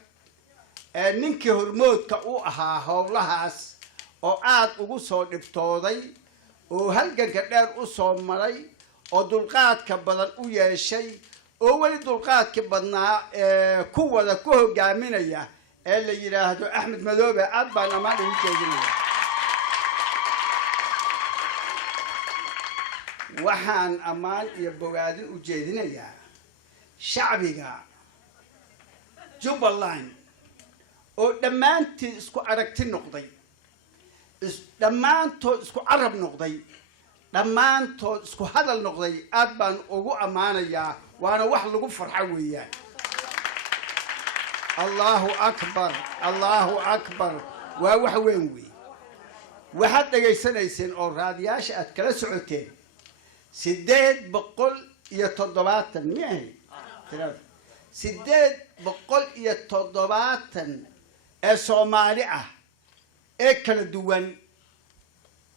ee ninkii hormoodka u ahaa howlahaas oo aad ugu soo dhibtooday oo halganka dheer u soo maray oo dulqaadka badan u yeeshay oo weli dulqaadka badnaa ku wada ku hogaaminaya ee la yidhaahdo axmed madoobe aad baan ammaan ugu jeedinaya waxaan ammaan iyo bogaadin u jeedinayaa shacbiga Jubbaland oo dhammaantiin isku aragti noqday dhammaantood isku carab noqday dhammaantood isku hadal noqday aad baan ugu ammaanayaa waana wax lagu farxo weeyaan allahu akbar waa wax weyn wey waxaad dhegaysanayseen oo raadiyaasha aad kala socoteen 870 miyahay 870 ee Soomaali ah ee kala duwan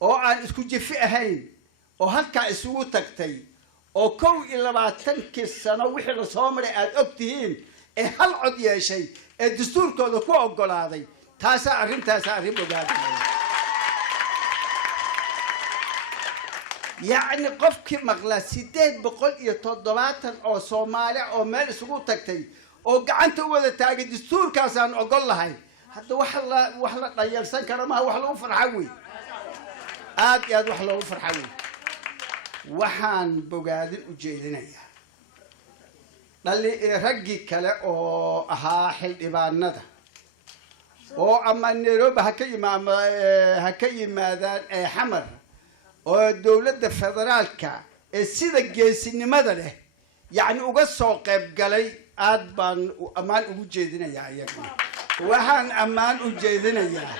oo aan isku jifi ahayn oo halkaa isugu tagtay oo 21 sano wixii la soo maray aad ogtihiin ee hal cod yeeshay ee dastuurkooda ku ogolaaday taasa arrin ogaadaya يعني قفك مغلا 870 oo Soomaali oo meel isugu tagtay oo gacanta u wada taagay dastuurkaasaan ogol lahay hadda wax la dhayalsan karo ma wax lagu farxay aad iyo aad wax lagu farxay waxaan bogaadin u jeedinayaa dhali raggi kale oo ahaa xildhibaanada oo ama Nairobi ha ka yimaadaan xamar oo dawladda federaalka ee sida geesinimada leh yani uga soo qayb galay aad baan ammaan ugu jeedinayaa iyaga waxaan ammaan u jeedinayaa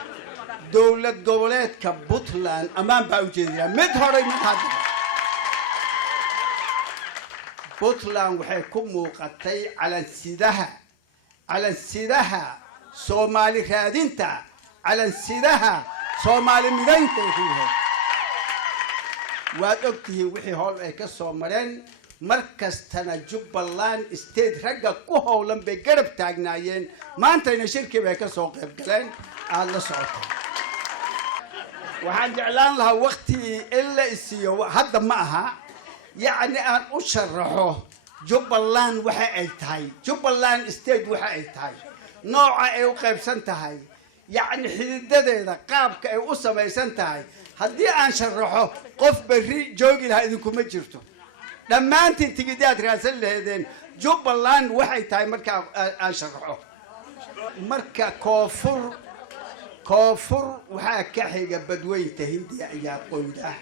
dawlad goboleedka Puntland ammaan baan u jeedinayaa mid hore mid hadda Puntland waxay ku muuqatay calansidaha Soomaali raadinta calansidaha Soomaali midaynta waad ogtihiin wixii howl ay ka soo mareen markastana Jubbaland state ragga ku howlan bay garab taagnaayeen maantayna shirki bay ka soo qayb galeen aad la socoto waxaan jeclaan lahaa waqti illa isiyo hadda ma aha yani aan u sharaxo Jubbaland waxa ay tahay Jubbaland state waxa ay tahay nooca ay u qaybsan tahay يعني حديدة قابك أو أسمى يسنتهاي هدي عن شرحه قف بري جوجي لها إذنكم ما جرتوا لما أنت تجدات راسل هذين Jubbaland waxay tahay marka aan sharaxo marka koonfur waxa ka xiga badweynta Hindiya ayaa qoyda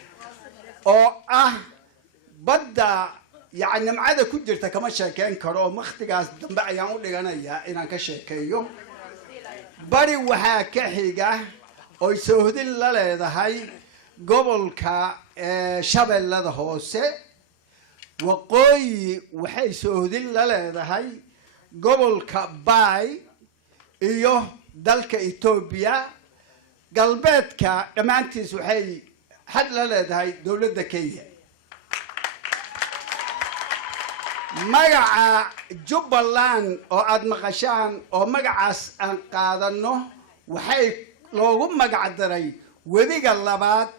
oo badda yani macada ku jirta kama sheekeen karo waqtigaas dambe ayaan u dhiganayaa inaan ka sheekeeyo bari waxa ka xiga oo soohdin la leedahay gobolka Shabeellada Hoose waqooyi waxay soohdin la leedahay gobolka Bay iyo dalka Ethiopia galbeedka dhamaantiis waxay had la leedahay dawladda Kenya magaca Jubbaland oo aad maqashaan oo magacaas aan qaadano waxay loogu magac daray webiga labaad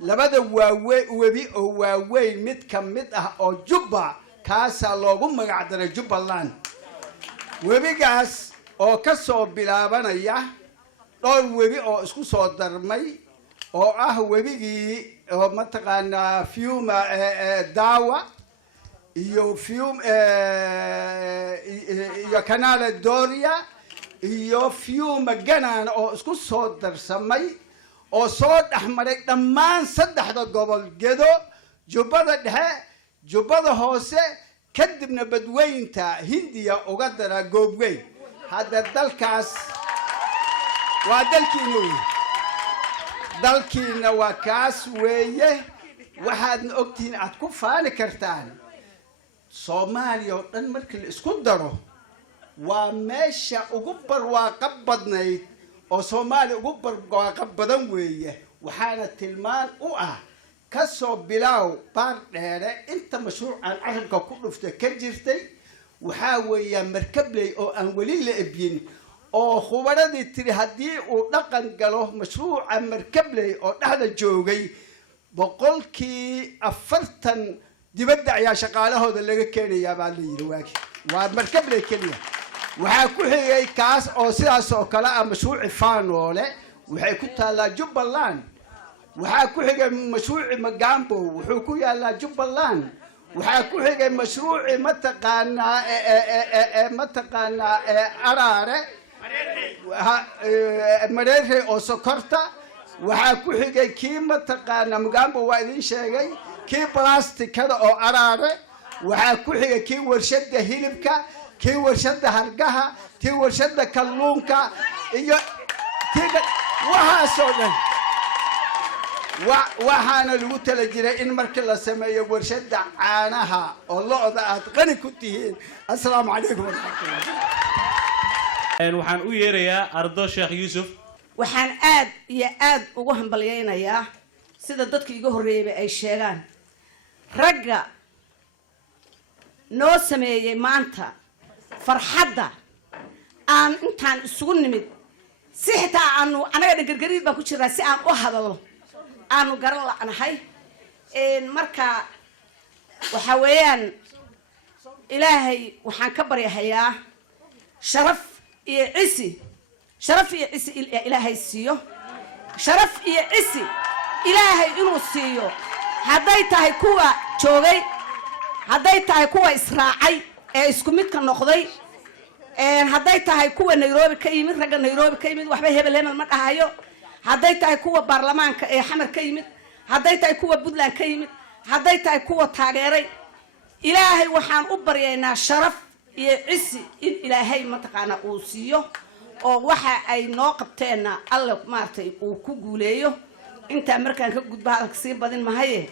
labada webi oo waaweyn mid ka mid ah oo Jubba kaasa loogu magac daray Jubbaland webigaas oo ka soo bilaabanaya dhowr webi oo isku soo darmay oo webigii oo mataqaana Fiuma Dawa iyo Fium iyo Canal Doria iyo Fiuma Ganaan oo isku soo darsamay oo soo dhaxmaray dhammaan saddexda gobol Gedo Jubbada Dhexe Jubbada Hoose kadibna badweynta Hindiya uga dara goobweyn hada dalkaas waa dalkiina waa kaas weeye waxaad ogtiin aad ku faani kartaan Soomaaliya oo dhan markii la isku daro waa meesha ugu barwaaqo badnayd oo Soomaaliya ugu barwaaqo badan weeye waxaana tilmaan u ah kasoo bilaaw baar dheere inta mashruucan carabka ku dhufta ka jirtay waxaa weeyaan markabley oo aan weli la ebyin oo khubaradii tiri haddii uu dhaqan galo mashruuca markabley oo dhexda joogay 40% dibadda ayaa shaqaalahooda laga keenayaa baa la yidhi waagi waa markabley keliya waxaa ku xigay kaas oo sidaas oo kale ah mashruuci faanoole waxay ku taallaa jubbaland waxaa ku xigay mashruuci magambo wuxuu ku yaalaa jubbaland waxaa ku xigay mashruuci mataqaanaa araare mareere oo sokorta waxaa ku xigay kii mataqaanaa magambo waa idin sheegay kii blastikada oo araare waxaa ku xigay kii warshada hilibka kii warshada hargaha kii warshada kalluunka iyo waxaasoo dhan waxaana lagu tala jiray in markii la sameeyo warshada caanaha oo lo-da aad qani ku tihiin assalaamu calaykum waraxmatullahi waxaan u yeerayaa ardo sheekh yuusuf waxaan aad iyo aad ugu hambalyaynayaa sida dadka iga horreeyay ay sheegaan ragga noo sameeyay maanta farxadda aan intaan isugu nimid si xitaa aanu anaga dhagargariid baan ku jiraa si aan u hadalo aanu garan la'nahay marka waxa weeyaan ilaahay waxaan ka baryahayaa sharaf iyo cisi ilaahay siiyo sharaf iyo cisi ilaahay inuu siiyo hadday tahay kuwa joogay hadday tahay kuwa israacay ee isku midka noqday hadday tahay kuwa Nairobi ka yimid ragga Nairobi ka yimid waxba hebelena ma dhahayo hadday tahay kuwa baarlamaanka ee xamar ka yimid hadday tahay kuwa Puntland ka yimid hadday tahay kuwa taageeray ilaahay waxaan u baryaynaa sharaf iyo cisi in ilaahay mataqaana uu siiyo oo waxa ay noo qabteena alla maartay uu ku guuleeyo inta markaan ka gudba halka si badin mahaye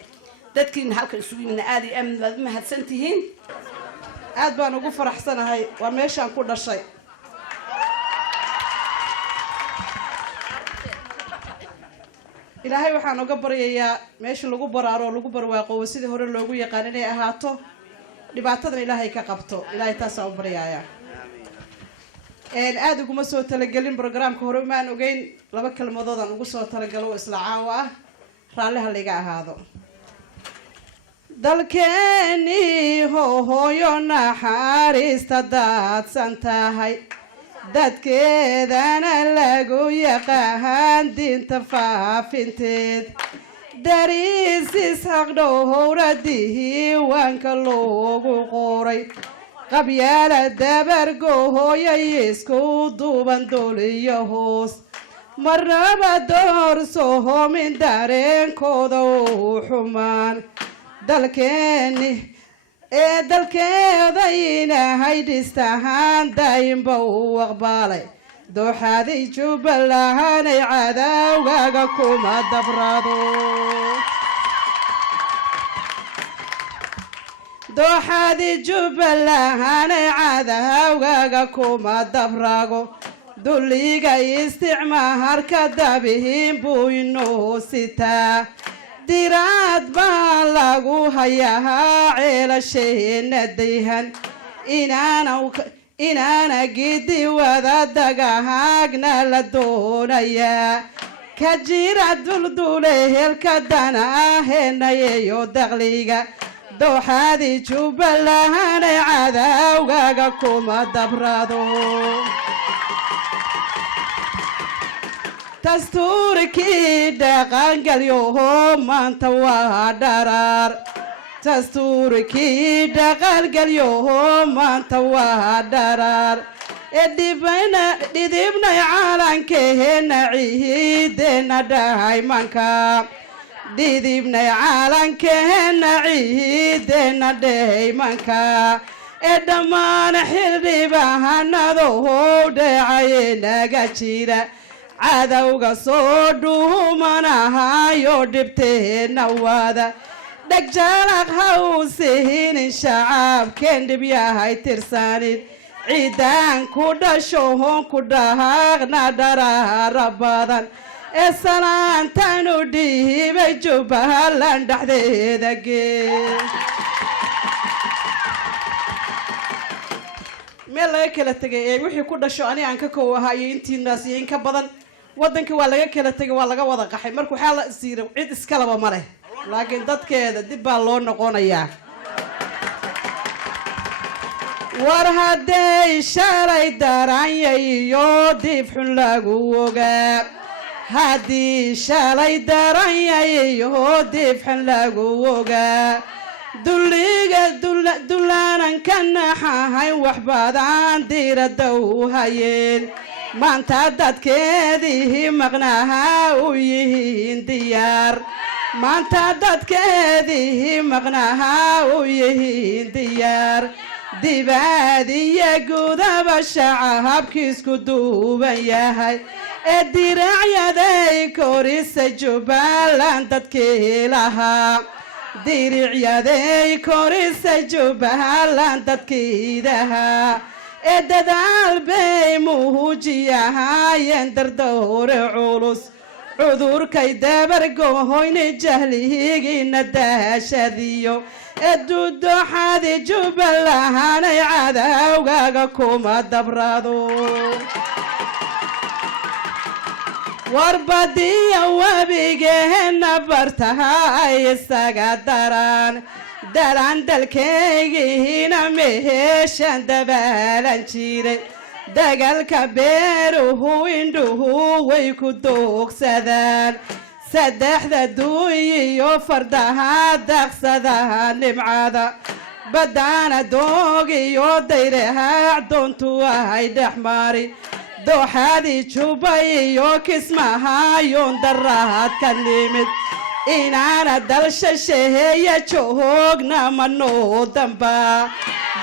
dadkiina halka isugu yimid aad iyo aad ma hadsantihiin aad baan ugu faraxsanahay waa meeshaan ku dhashay ilaahay waxaan uga baryayaa meesha lagu baraaro lagu barwaaqo sidii hore loogu yaqaan inay ahaato dhibaatadan ilaahay ka qabto ilaahay taas aan u baryayaa aad uguma soo talagelin programka hore maan ogeyn laba kalmadood aan ugu soo talagalo isla caawa ah raalliha laga ahaado dalkeeni hooyo naxariista daadsan tahay dadkeedana lagu yaqaan diinta faafinteed dariis isxaq dhowra diiwaanka loogu qoray qabyaala dabargoohoyay isku duuban dul iyo hoos marnaba doorsoomin dareenkooda u xumaan dalkeeni dalkeedaynahay dhistahaan daayinba u aqbalay dooxaaday jubbalanay cadawgaga kuma dabrado dooxaadi jubbalanay cadawgaga kuma dabrago dulliga isticmaalka dabihin buu inoo sitaa diraad baa lagu hayaa ceelasheena dayhan inaana gidi wada dagahaagna la doonayaa ka jira duldule helka danaheenayeyo daqliga dooxaadi jubbalanay cadawgaga kuma dabrado dastuurkii dhaqangalyoho maanta waa dharaar dastuurkii dhaqangalyoho maanta waa dharaar dhidibnay calankeena ciideena dhahaymanka dhidibnay calankeena ciideena dhahaymanka dhammaan xildhibaanadow dhacaye naga jira cadawga soo dhuumanahayo dhibteena wada dhegjalaq ha uu sihinin shacabkeen dhib yahay tirsanid ciidaan ku dhasho hoon ku dhahaaqna dharaara badan ee salaantaan u dhiibay jubbaland dhexdeeda gee meel laga kala tegay ee wixii ku dhasho ani aan ka koow ahaa iyo intiinaas iyo in ka badan waddanka waa laga kala tegay waa laga wada qaxay marka waxaa la isiiray cid iskalaba ma leh laakiin dadkeeda dib baa loo noqonayaa war hadday shalay daranyayo dib xun lagu ogaa haddii shalay daranyayo dib xun lagu ogaa dulliga dullaanan ka naxahay wax badan diiradda u hayeen maanta dadkeedii maqnaha u yihiin diyaar maanta dadkeedii maqnaha u yihiin diyaar dibaad iyo gudaba shacabkiisku duuban yahay ee diracyaday korisay jubbaland dadkii lahaa diricyaday korisay jubbaland dadkiidahaa ee dadaal bay muujiyahayeen dardowre culus cudurkay dabargohoyne jahligiina daashadiyo ee dudoxadi jubbalanay cadawgaga kuma dabrado warbadiya webigeena bartaha ay isaga daraan dalaan dalkaygiina meheeshan dabaalan jiray dagaalka beeruhu indhuhu way ku doogsadaan saddexda duuyiyo fardaha daaqsadaha nimcada baddaana doogiyo dayrahaac doontu ahay dhex mari dooxadii jubba iyo kismahayoon daraad ka nimid inaana dalshasheheeya joogna manoo damba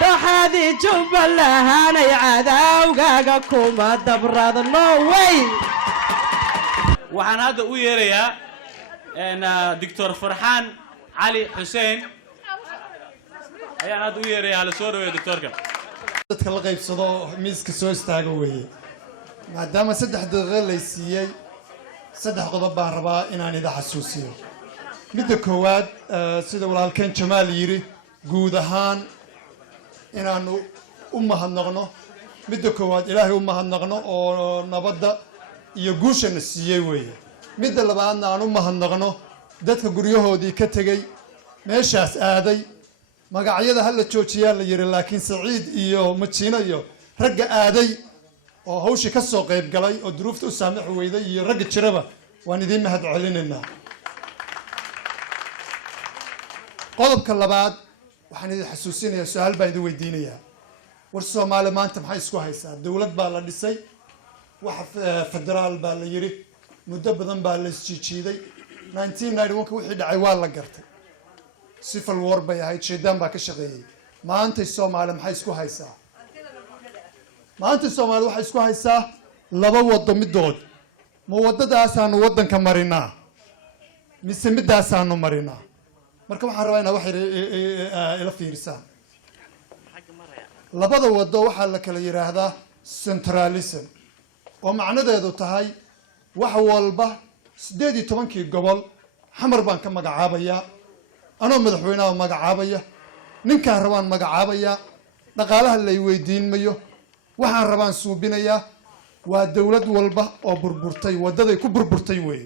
dooxadii jubbalanay cadawgaga kuma dabrado no way waxaan hadda u yeerayaa doctor farxaan cali xuseen ayaan hadda u yeerayaa hala soo dhaweeyo doctorka dadka la qaybsado miiska soo istaago weeye maadaama 3 daqiiqo lay siiyey 3 qodob baan rabaa inaan idin xasuusiyo midda koowaad sida walaalkeen Jamaal yiri guud ahaan inaanu u mahadnaqno midda koowaad ilaahay u mahadnaqno oo nabadda iyo guushana siiyey weeye midda labaadna aan u mahadnaqno dadka guryahoodii ka tegay meeshaas aaday magacyada hal la joojiyaa la yiri laakiin Saciid iyo Majiina iyo ragga aaday oo hawshii ka soo qayb galay oo duruufta u saamax weyday iyo ragga jiraba waan idin mahad celinaynaa qodobka labaad waxaan idin xasuusinayaa su'aal baan idin weydiinayaa war Soomaali maanta maxay isku haysaa dawlad baa la dhisay wax federaal baa la yiri muddo badan baa la isjiijiiday 1991 wixii dhacay waa la gartay civil war bay ahayd sheedaan baa ka shaqeeyay maanta Soomaali maxay isku haysaa maanta Soomaali waxay isku haysaa laba wado midood ma wadadaas aanu wadanka marinaa mise midaas aanu marinaa marka waxaan rabaa inaad wax ila fiirsaan labada wado waxaa la kala yiraahdaa centralism oo macnadeedu tahay wax walba 18 gobol xamar baan ka magacaabaya anoo madaxweynaha magacaabaya ninkaan rabaan magacaabaya dhaqaalaha la weydiin mayo waxaan rabaan suubinayaa waa dawlad walba oo burburtay wadaday ku burburtay weey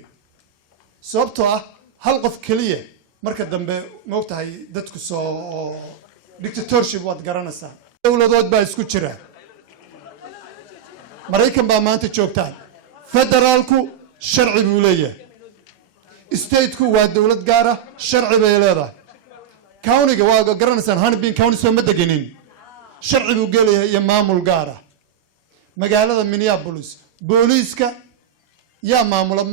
sababtoo ah hal qof kaliya marka dambe moogtahay dadku soo dictatorship waad garanaysaa dawladood baa isku jira Mareykan baa maanta joogtaan federaalku sharci buu leeyahay stateku waa dawlad gaar ah sharci bay leedahay county-ga waa garanaysaan Harbin County soo ma deganin sharci buu leeyahay iyo maamul gaar ah magaalada Minneapolis booliiska yaa maamula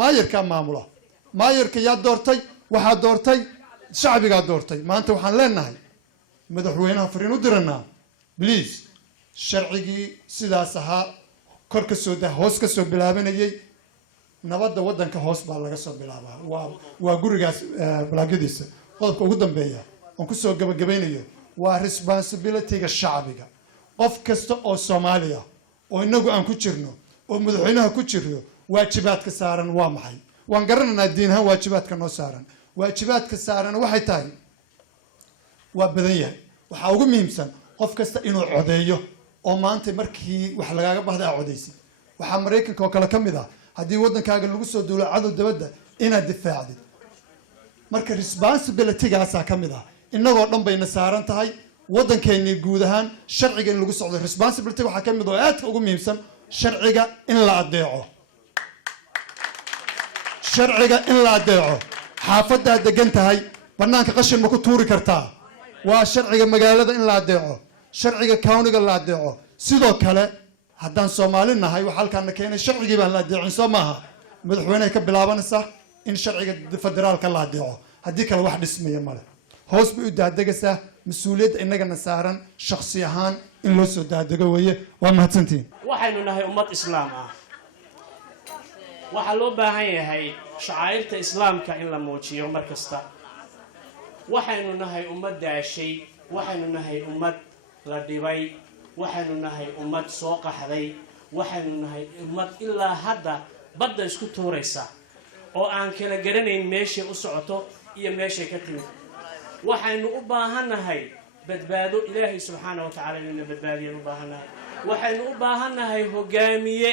maayarka yaa doortay waxaa doortay shacbiga doortay maanta waxaan leenahay madaxweynaha fariin u diranaa please sharcigii sidaas ahaa kor ka soo hoos ka soo bilaabanayay nabadda wadanka hoos baa laga soo bilaabaa waa gurigaas balaagadiisa qodobka ugu dambeeya oo ku soo gabagabeynayo waa responsibility-ga shacbiga qof kasta oo Soomaaliya oo inagu aan ku jirno oo madaxweynaha ku jirno waajibaadka saaran waa maxay waan garanaynaa diin ahaan waajibaadka noo saaran waajibaadka saaran waxay tahay waa badan yahay waxaa ugu muhiimsan qof kasta inuu codeeyo oo maanta markii wax lagaaga bahda aa codaysid waxaa maraykanka oo kale ka mid ah haddii waddankaaga lagu soo duulo cadow dabadda inaad difaacdid marka responsibilitygaasaa ka mid ah innagoo dhan bayna saaran tahay waddankeennii guud ahaan sharciga in lagu socdo responsibility waxaa ka mid oo aadka ugu muhiimsan sharciga in la adeeco sharciga in la adeeco xaafaddaad degan tahay bannaanka qashin ma ku tuuri kartaa waa sharciga magaalada in la adeeco sharciga countiga la adeeco sidoo kale haddaan Soomaali nahay waxa halkaan keenay sharcigii baan la adeecin soo maaha madaxweynaha ka bilaabanaysa in sharciga federaalka la adeeco haddii kale wax dhismaya male hoos bay u daadegaysaa mas'uuliyadda innagana saaran shakhsi ahaan in loo soo daadego weeye waa mahadsantihiin waxaynu nahay ummad islaam ah waxaa loo baahan yahay shacairta islaamka in la muujiyo mar kasta waxaynu nahay ummad daashay waxaynu nahay ummad la dhibay waxaynu nahay ummad soo qaxday waxaynu nahay ummad ilaa hadda badda isku tuuraysa oo aan kala garanayn meeshay u socoto iyo meeshay ka timid waxaynu u baahannahay badbaado ilaahay subxaanahu wa tacaala inayna badbaadiyaan u baahannahay waxaynu u baahannahay hogaamiye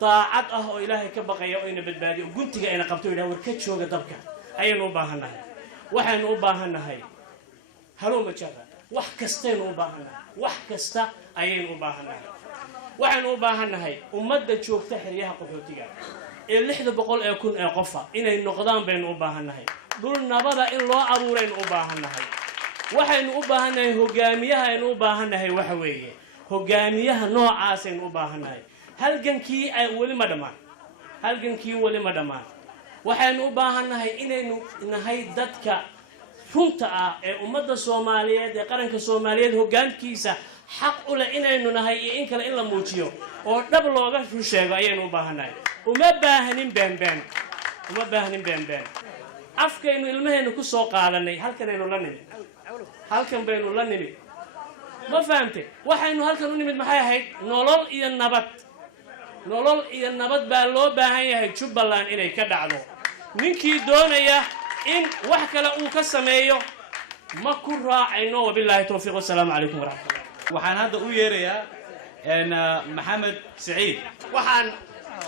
daacad ah oo ilaahay ka baqaya oo ina badbaadiyo guntiga ayna qabto yidhaha war ka jooga dabka ayaynu u baahannahay waxaynu u baahannahay halowma jara wax kastaynu u baahannahay wax kasta ayaynu u baahannahay waxaynu u baahannahay ummadda joogta xeryaha qaxootiga ee 600 ee kun ee qofa inay noqdaan baynu u baahannahay dhul nabada in loo abuuraynu u baahannahay waxaynu u baahannahay hogaamiyaha aynu u baahannahay waxa weeye hogaamiyaha noocaas aynu u baahannahay halgankii ay weli ma dhammaan waxaynu u baahannahay inaynu nahay dadka runta ah ee ummadda Soomaaliyeed ee qaranka Soomaaliyeed hoggaankiisa xaq u leh inaynu nahay iyo in kale in la muujiyo oo dhab looga sheego ayaynu u baahannahay uma baahnin been afkaynu ilmaheenu ku soo qaadanay halkan baynu la nimid ma fahamtay waxaynu halkan u nimid maxay ahayd nolol iyo nabad baa loo baahan yahay Jubbaland inay ka dhacdo ninkii doonaya in wax kale uu ka sameeyo ma ku raacayno wabillahi tawfiiq wasalaamu calaykum waraxmatullahi waxaan hadda u yeerayaa maxamed saciid waxaan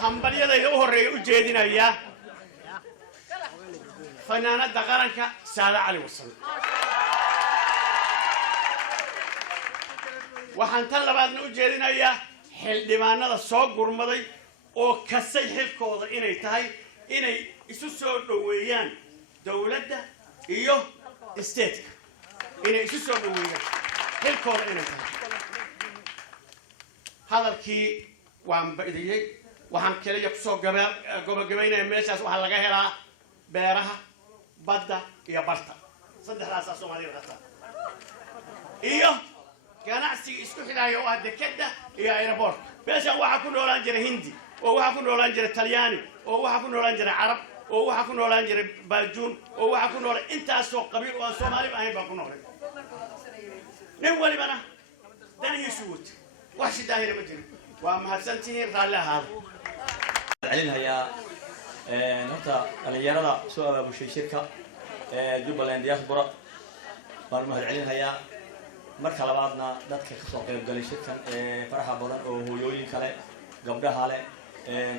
hambalyadayda u horeeya u jeedinayaa fanaanada qaranka Saada Cali Warsame waxaan tan labaadna u jeedinayaa xildhibaanada soo gurmaday oo kasay xilkooda inay tahay inay isu soo dhaweeyaan dawladda iyo state inay isu soo dhaweeyaan xilkooda inay tahay hadalkii waan badiyay waxaan kaliya ku soo gabagabaynaya meeshaas waxa laga helaa beeraha badda iyo barta saddexdaas Soomaaliyeed qata iyo ganacsiga isku xidhayo oo dekada iyo airport meesha waxa ku noolaan jiray Hindi oo waxa ku noolaan jiray Talyaani oo waxa ku noolaan jiray Arab oo waxa ku noolaan jiray Baljuun oo waxa ku nool intaas oo qabiil oo Soomaali ahayn baa ku nool nin walibana danihiisu wut wax shidaahir ma jiro waa mahadsantihiin raalli ahaada عليها نقطة اليارة سؤال أبو شيشيركا جوبلاند دياسبورا مرمى عليها يا مركل بعضنا ذاتك سوق قال شركة فرحة بدن أو هيولين كله قبلها له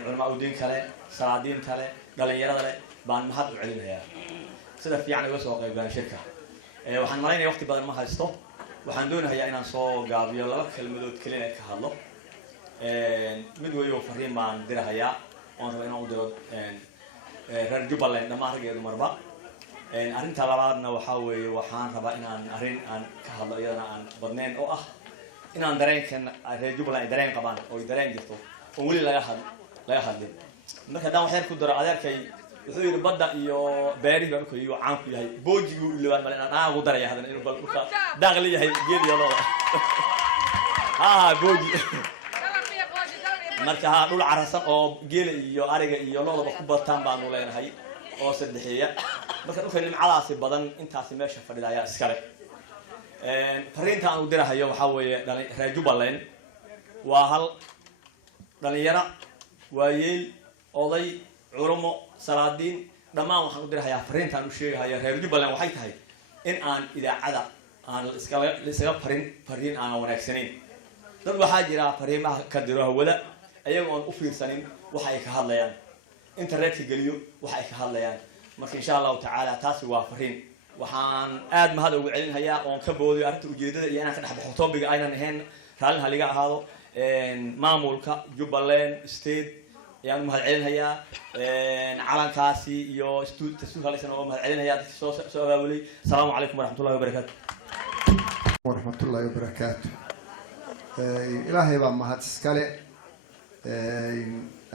علماء الدين كله سعادين كله اليارة له بعد ما حد عليها يا سيدا في يعني سوق قال شركة وحن مرينا وقت بدل ما هيستو وحن دونها يا إن سوق قابل الله كلمة كلنا كهالله midweyo fariin baan dirahayaa oon rabo inaan u diro reer Jubbaland dhammaanteed marba arrinta labaadna waxaa weeye waxaan rabaa inaan arrin aan ka hadlo iyadana aan badnayn oo ah inaan dareenkan reer Jubbaland dareen qabaan oo dareen jirto oo weli laga hadlin marka daan waxyar ku daro adeerkay wuxuu yiri badda iyo beeriga markuu iyo caan ku yahay boojigu ilaa mal aan ugu daraya hadan inuu bal ka daaqli yahay geed iyo looda booji marka ha dhul carasan oo geel iyo ariga iyo loodaba ku bataan baan u leenahay oo saddexeeya marka dhulka nimcadaasi badan intaasi meesha fadhidaya iskale fariinta aan u dirahayo waxa weeye reer Jubbaland waa hal dhalinyaro waayeel oday culamo salaadiin dhammaan waxaan u dirahayaa fariintaan u sheegahayaa reer jubbaland waxay tahay in aan idaacada aan iskaga fariin aan wanaagsanayn dad waxaa jira fariimaha ka diro hawada ayagoo aan u fiirsanin waxa ay ka hadlayaan internetka geliyo waxa ay ka hadlayaan marka insha allahu tacaala taasi waa fariin waxaan aad mahad ugu celinayaa oon ka boodiyo arrinta ujeedada iyo inaan ka dhex baxo topiga aynan ahayn raallin haliga ahaado maamulka Jubbaland state ayaan mahad celinayaa calankaasi iyo dastuurka la isna mahad celinayaa dadkii soo abaabulay asalaamu calaykum waraxmatullahi wabarakaatu waraxmatullahi wabarakaatu ilaahay baa mahad iskale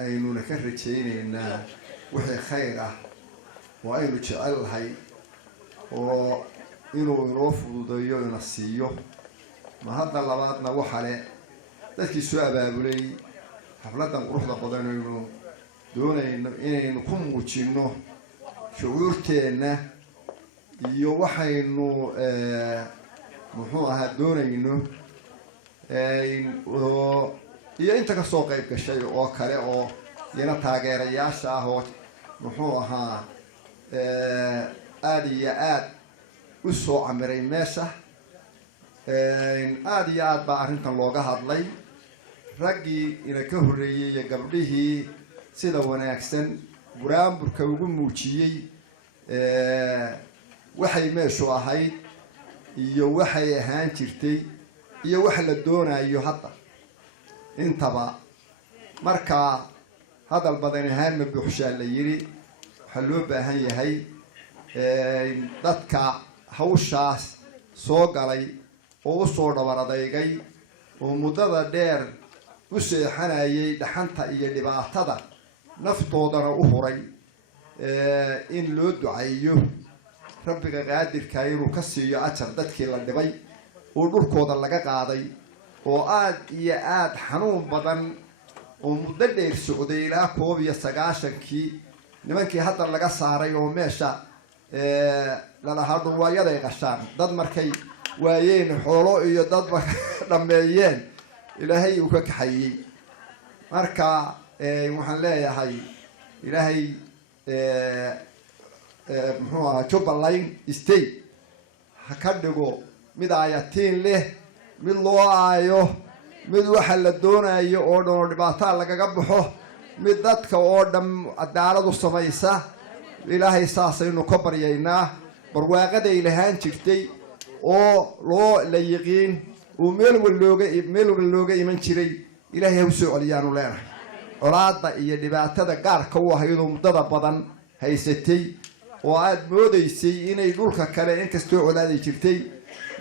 aynuna ka rajaynaynaa wixii khayr ah oo aynu jecel lahay oo inuu inoo fududeeyo ina siiyo ma hadda labaadna waxa le dadkii soo abaabulay xafladan quruxda badan aynu doonayno inaynu ku muujino shucuurteenna iyo waxaynu muxuu ahaa doonayno iyo inta kasoo qayb gashay oo kale oo iyana taageerayaasha ah oo muxuu ahaa aada iyo aad u soo camiray meesha aada iyo aad baa arrintan looga hadlay raggii ina ka horreeyey iyo gabdhihii sida wanaagsan buraanburka ugu muujiyey waxay meeshu ahayd iyo waxay ahaan jirtay iyo wax la doonayo hadda intaba markaa hadal badan ahaan ma buuxshaa la yidhi waxaa loo baahan yahay dadka hawshaas soo galay oo usoo dhabar adeygay oo muddada dheer u seexanayay dhaxanta iyo dhibaatada naftoodana u huray in loo duceeyo rabbiga qaadirka inuu ka siiyo ajar dadkii la dhibay oo dhulkooda laga qaaday oo aada iyo aada xanuun badan oo muddo dheer socday ilaa 1991 nimankii hadda laga saaray oo meesha lalahaa dhulwaayaday qashaan dad markay waayeen xoolo iyo dadba dhameeyeen ilaahay uu ka kaxayey marka waxaan leeyahay ilaahay muxuu ahaa Jubbaland state ha ka dhigo mid aayatiin leh mid loo aayo mid waxa la doonayo oo dhan dhibaato lagaga baxo mid dadka oo dhan cadaaladu samaysa ilaahay saasaynu ka baryaynaa barwaaqada ilahaan jirtay oo loo la yiqiin oo meel walba looga iman jiray ilaahay u soo celiyaanu leenahay colaadda iyo dhibaatada gaarka u ah iyadoo muddada badan haysatay oo aad moodaysay inay dhulka kale inkastoo colaaday jirtay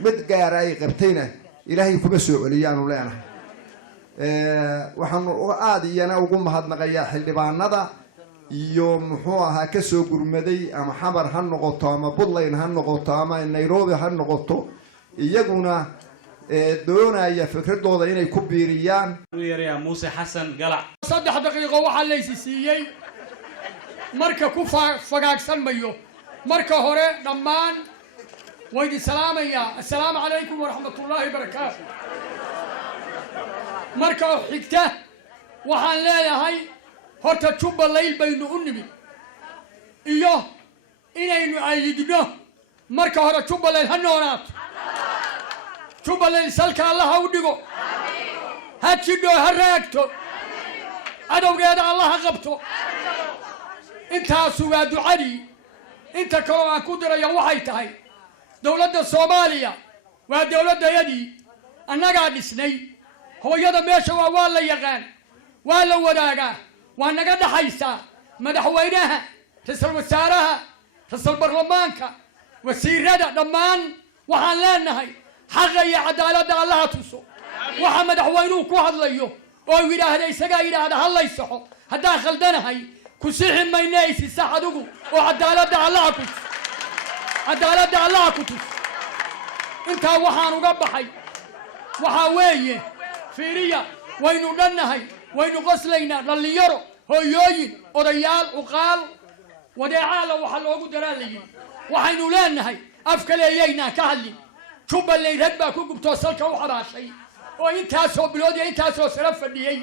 mid gaara ay qabtayna ilaahay kuma soo celiyaanu leenahay waxaanu aada iyana ugu mahadnaqayaa xildhibaanada iyo muxuu ahaa kasoo gurmaday ama xamar ha noqoto ama Puntland ha noqoto ama Nairobi ha noqoto iyaguna doonaya fikradooda inay ku biiriyaan يا موسى حسن قلع 3 daqiiqo waxa la siiyay marka ku fagaagsan mayo marka hore dhammaan waydi salaamaya assalaamu calaykum waraxmatullaahi wabarakaatuh marka xigta waxaan leeyahay horta Jubbaland baynu u nimid iyo inaynu ayidno marka hore Jubbaland ha noolaato Jubbaland salka Allah ha u dhigo ha jidho ha raagto adowgeeda Allah ha qabto intaas waa ducadii inta kale aan ku dirayo waxay tahay dawladda Soomaaliya waa dawladayadii annaga dhisnay hooyada meesha waa la yaqaan waa la wadaagaa waa naga dhaxaysa madaxweynaha ra'iisul wasaaraha ra'iisul baarlamaanka wasiirada dhammaan waxaan leenahay xaq iyo cadaalad Allah tuso waxa madaxweynuhu ku hadlayo oo yiraahday isaga yiraahdo halaysaxo hadaa khaldanahay ku sixi maynaysi saxadugu oo cadaalad Allah ku tus inta waxaan uga baxay waxa weeye fiiriya waynu dhannahay waynu qoslaynaa dhalinyaro hooyooyin odayaal uqaal wadeecaala waxa loogu daraalayay waxaynu leenahay afkaleeyayna ka hadlin Jubbaland rag baa ku gubtoo salka u xaraashay oo intaasoo bilood iyo intaasoo sara fadhiyay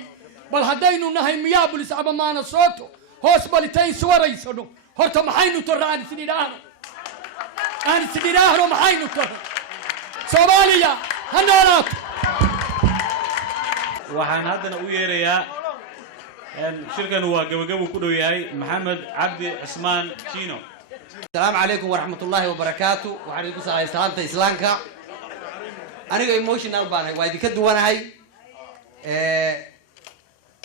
bal haddaynu nahay Minneapolis ama Minnesota hoos balitayn suwaraysano horta maxaynu torra aan isnidhaahno maxaynu torra soomaaliya ha noolaato. waxaan haddana u yeerayaa shirkan waa gabagabu ku dhow yahay maxamed cabdi cismaan jiino. السلام عليكم ورحمة الله وبركاته وعليكم السلام إسلامك أنا إيموشنال بانه وايد كده وأنا هاي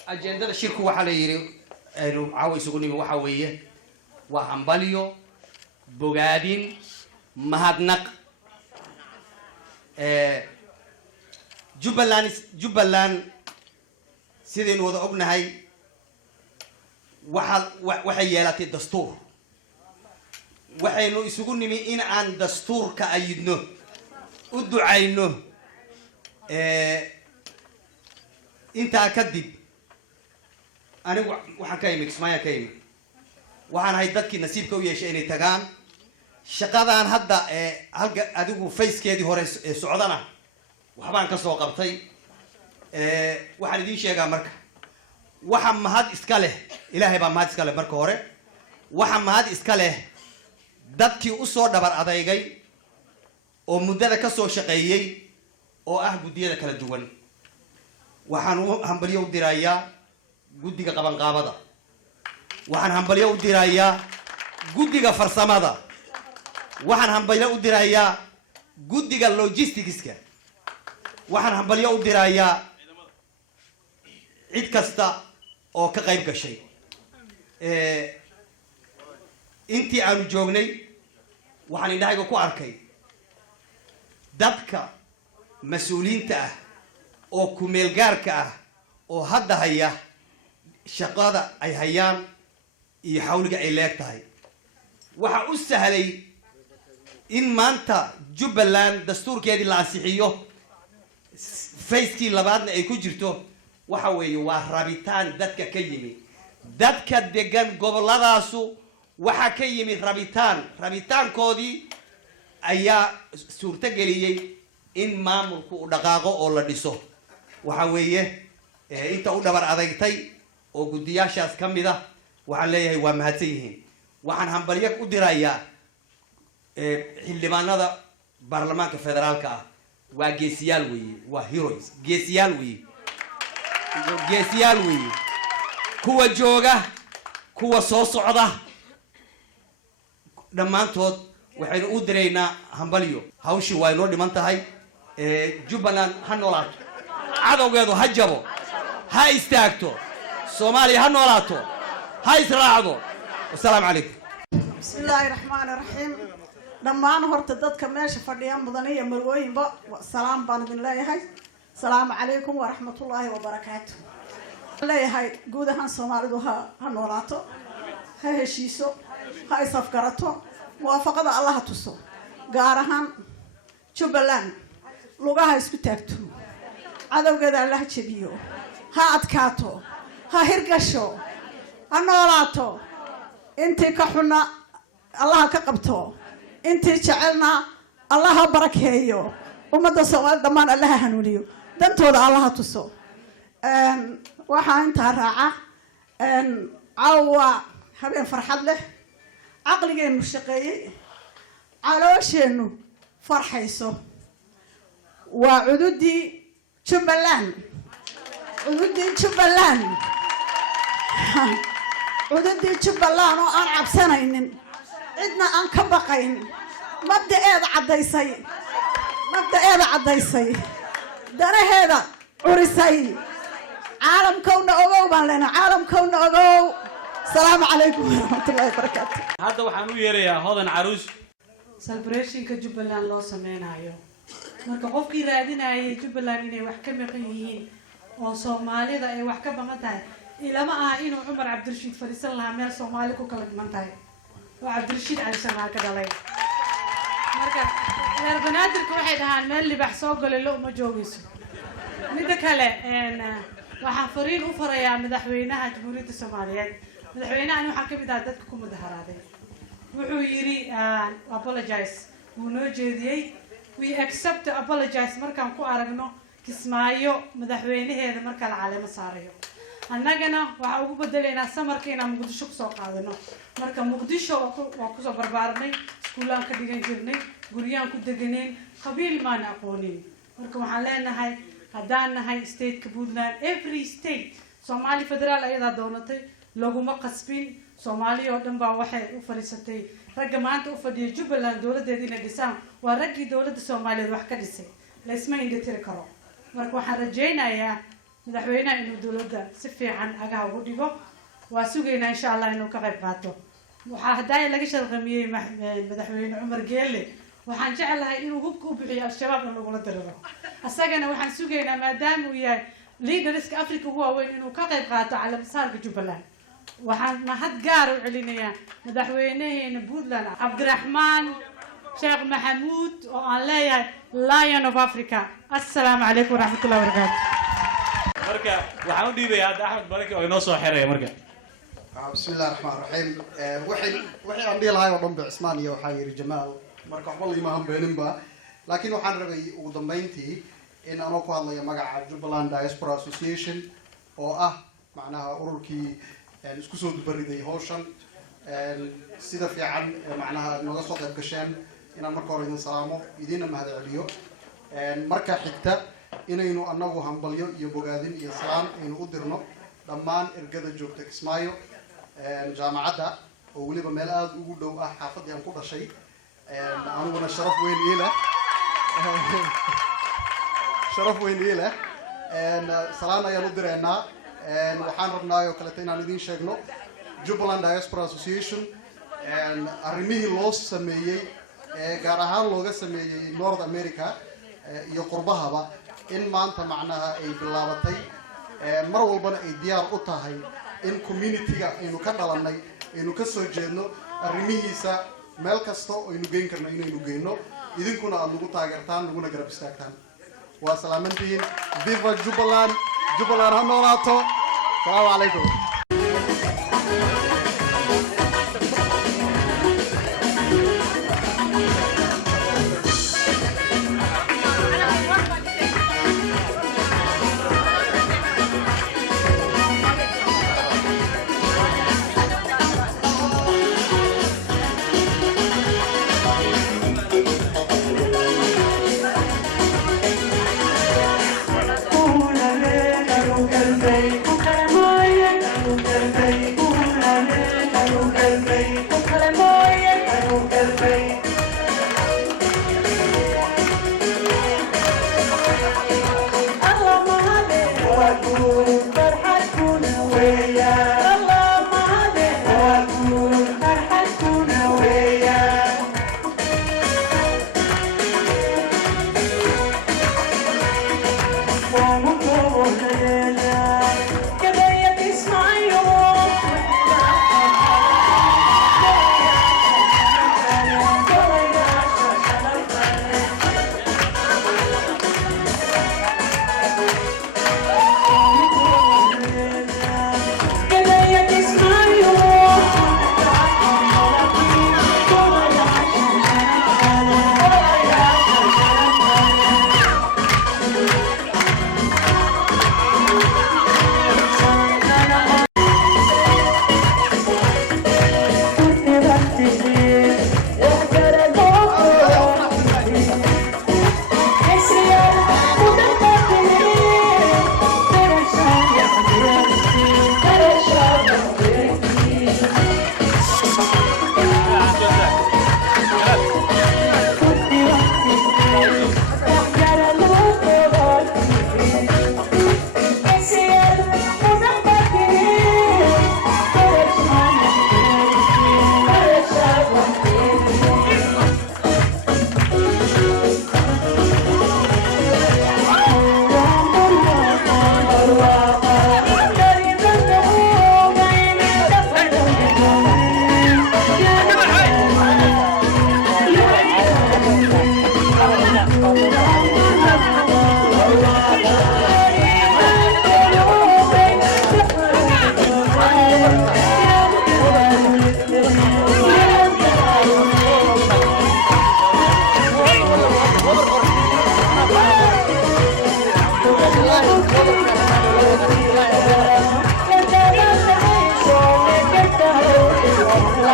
أجندة الشركة وحليري إنه عاوز يقولني وحويه وحنبليو بوجادين مهدنق جبلان سيدين وضع ابن هاي وحيالات الدستور waxaynu isugu nimi in aan dastuurka ayidno u ducayno intaa kadib anigu waxaan ka imi kismaayo ka imi waxaan ahay dadkii nasiibka u yeeshay inay tagaan shaqadan hadda halka adigu facekeedii hore socdana waxbaan ka soo qabtay waxaan idiin sheegaa marka waxa mahad iska leh ilaahay baa mahad iska leh marka hore waxa mahad iska leh dadkii u soo dhabar adeygay oo muddada ka soo shaqeeyay oo ah guddiyada kala duwan waxaan hambalyo u dirayaa guddiga qabanqaabada waxaan hambalyo u dirayaa guddiga farsamada waxaan hambalyo u dirayaa guddiga logisticska waxaan hambalyo u dirayaa cid kasta oo ka qayb gashay intii aanu joognay waxaan indhahayga ku arkay dadka mas-uuliyiinta ah oo ku-meelgaarka ah oo hadda haya shaqada ay hayaan iyo xawliga ay leeg tahay waxa u sahlay in maanta jubbaland dastuurkeedii la ansixiyo facekii labaadna ay ku jirto waxa weeye waa rabitaan dadka ka yimi dadka degan gobolladaasu waxaa ka yimi rabitaankoodii ayaa suurto geliyey in maamulku u dhaqaaqo oo la dhiso waxa weeye inta u dhabar adeygtay oo guddiyaashaas ka mid ah waxaan leeyahay waa mahadsan yihiin waxaan hambalyo u dirayaa xildhibaanada baarlamaanka federaalka ah waa geesiyaal weeye waa heroes geesiyaal weeye kuwa jooga kuwa soo socda dhammaantood waxaynu u diraynaa hambalyo hawshii waa inoo dhiman tahay jubbaland ha noolaato cadowgeedu ha jabo ha istaagto soomaaliya ha noolaato ha israacdo wasalaamu calaykum بسم الله الرحمن الرحيم دمان هرت ددك ماشي فديا مدنيه مروين با سلام بان الله هاي السلام عليكم ورحمه الله وبركاته الله هاي جود هان سوماليدو ها نولاتو ها هشيسو ها isafgarato muwaafaqada Allah tuso gaar ahaan Jubbaland lugaha isku taagto cadawgeeda Allah jabiyo ha adkaato ha hirgasho ha noolaato intii ka xuna Allah ka qabto intii jecelna Allah barakeeyo umada Soomaaliyeed dhamaan Allah hanuuniyo dantooda Allah tuso waxaan inta raaca caawa habeen farxad leh caqligeenu shaqeeyay caloosheennu farxayso waa cududii Jubbaland cududii Jubbaland oo aan cabsanaynin cidna aan ka baqayn mabda'eeda cadaysay danaheeda curisay caalamkowna ogow baan leenahay caalamkowna ogow السلام عليكم ورحمة الله وبركاته. هذا وحنو يريا هذا عروس. celebration كجبلان لو سمينايو. marka qofkii raadinayay Jubbaland inay wax ka maqan yihiin oo Soomaalida ay wax ka badan tahay ilama ah inuu Umar Cabdirashiid fariisan lahaa meel Soomaali ku kala dhiman tahay oo Cabdirashiid Ali Samaal ka dhalay marka reer banaadirku waxay dhahaan meel libax soo galay loo ma joogayso mid kale waxaan fariin u farayaa madaxweynaha Jamhuuriyadda Soomaaliyeed madaxweynaha waxaan ka mid ah dadka ku mudaharaaday wuxuu yiri apologize wuu noo jeediyay we accept to apologize markaan ku aragno Kismaayo madaxweynaheeda marka la caleemo saarayo annagana waxaa ugu bedelaynaa samarka inaan muqdisho kusoo qaadano marka muqdisho waa kusoo barbaaranay iskuulaan ka dhigan jirnay guryaan ku deganayn qabiil maan aqoonin marka waxaan leenahay haddaan nahay stateka puntland every state soomaali federaal ayadaa doonatay laguma qasbin soomaaliya oo dhan baa waxay u fadhiisatay ragga maanta u fadhiya jubbaland dowladdeeda inay dhisaan waa raggii dowladda soomaaliyeed wax ka dhisay laysma indhatiri karo marka waxaan rajaynayaa madaxweynaha inuu dowladda si fiican agaha ugu dhigo waa sugaynaa insha allah inuu ka qayb qaato waxaa haddaa laga sharqamiyey madaxweyne cumar geelle waxaan jeclahay inuu hubka u bixiyo al-shabaab in lagula diriro asagana waxaan sugaynaa maadaama uu yahay leaderska africa ugu waaweyn inuu ka qayb qaato calaamasaarka jubbaland waxaan mahad gaar u celinayaa madaxweynaheena puntland cabdiraxmaan sheekh maxamuud oo aan leeyahay lion of africa assalaamu calaykum waraxmatullahi wabarakaatu marka waxaan u dhiibayaa hadda axmed baraki oo inoo soo xeraya marka بسم الله الرحمن الرحيم وحي عندي لهاي ودن بعثمان يا وحي جمال marka waxba liima hanbeeninba laakiin waxaan rabay ugu dambeyntii in aan ku hadlayo magaca Jubaland Diaspora Association oo ah macnaha ururkii isku soo dubariday hawshan sida fiican macnaha naga soo qayb gasheen inaan marka hore idin salaamo idin mahad celiyo marka xigta inaynu anagu hambalyo iyo bogaadin iyo salaam aynu u dirno dhammaan ergada joogta Kismaayo jaamacadda oo waliba meel aad ugu dhow ah xaafadii aan ku dhashay aniguna sharaf weyn ii leh salaan ayaan u direynaa waxaan rabnaa oo kaleeto inaan idiin sheegno Jubaland Diaspora Association arrimihii loo sameeyey gaar ahaan looga sameeyey North America iyo qurbahaba in maanta macnaha ay bilaabatay mar walbana ay diyaar u tahay in community-ga aynu ka dhalanay aynu ka soo jeedno arrimihiisa meel kasta oo aynu geyn karno inaynu geyno idinkuna aad nagu taageertaan naguna garab istaagtaan waa salaamantihiin viva Jubaland ha noolaato asalaamu calaykum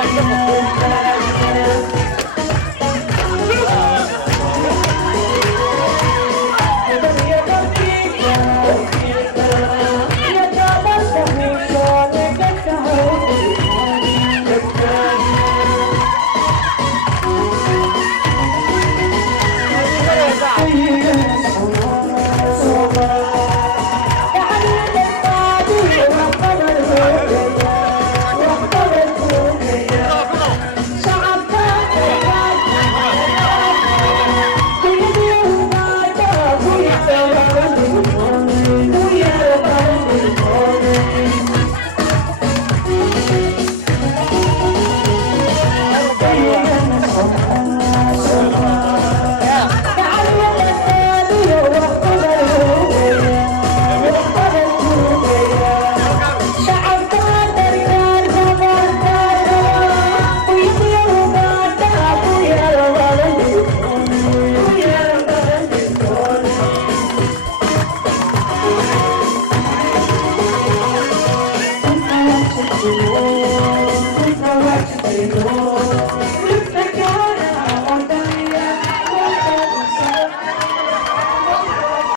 iska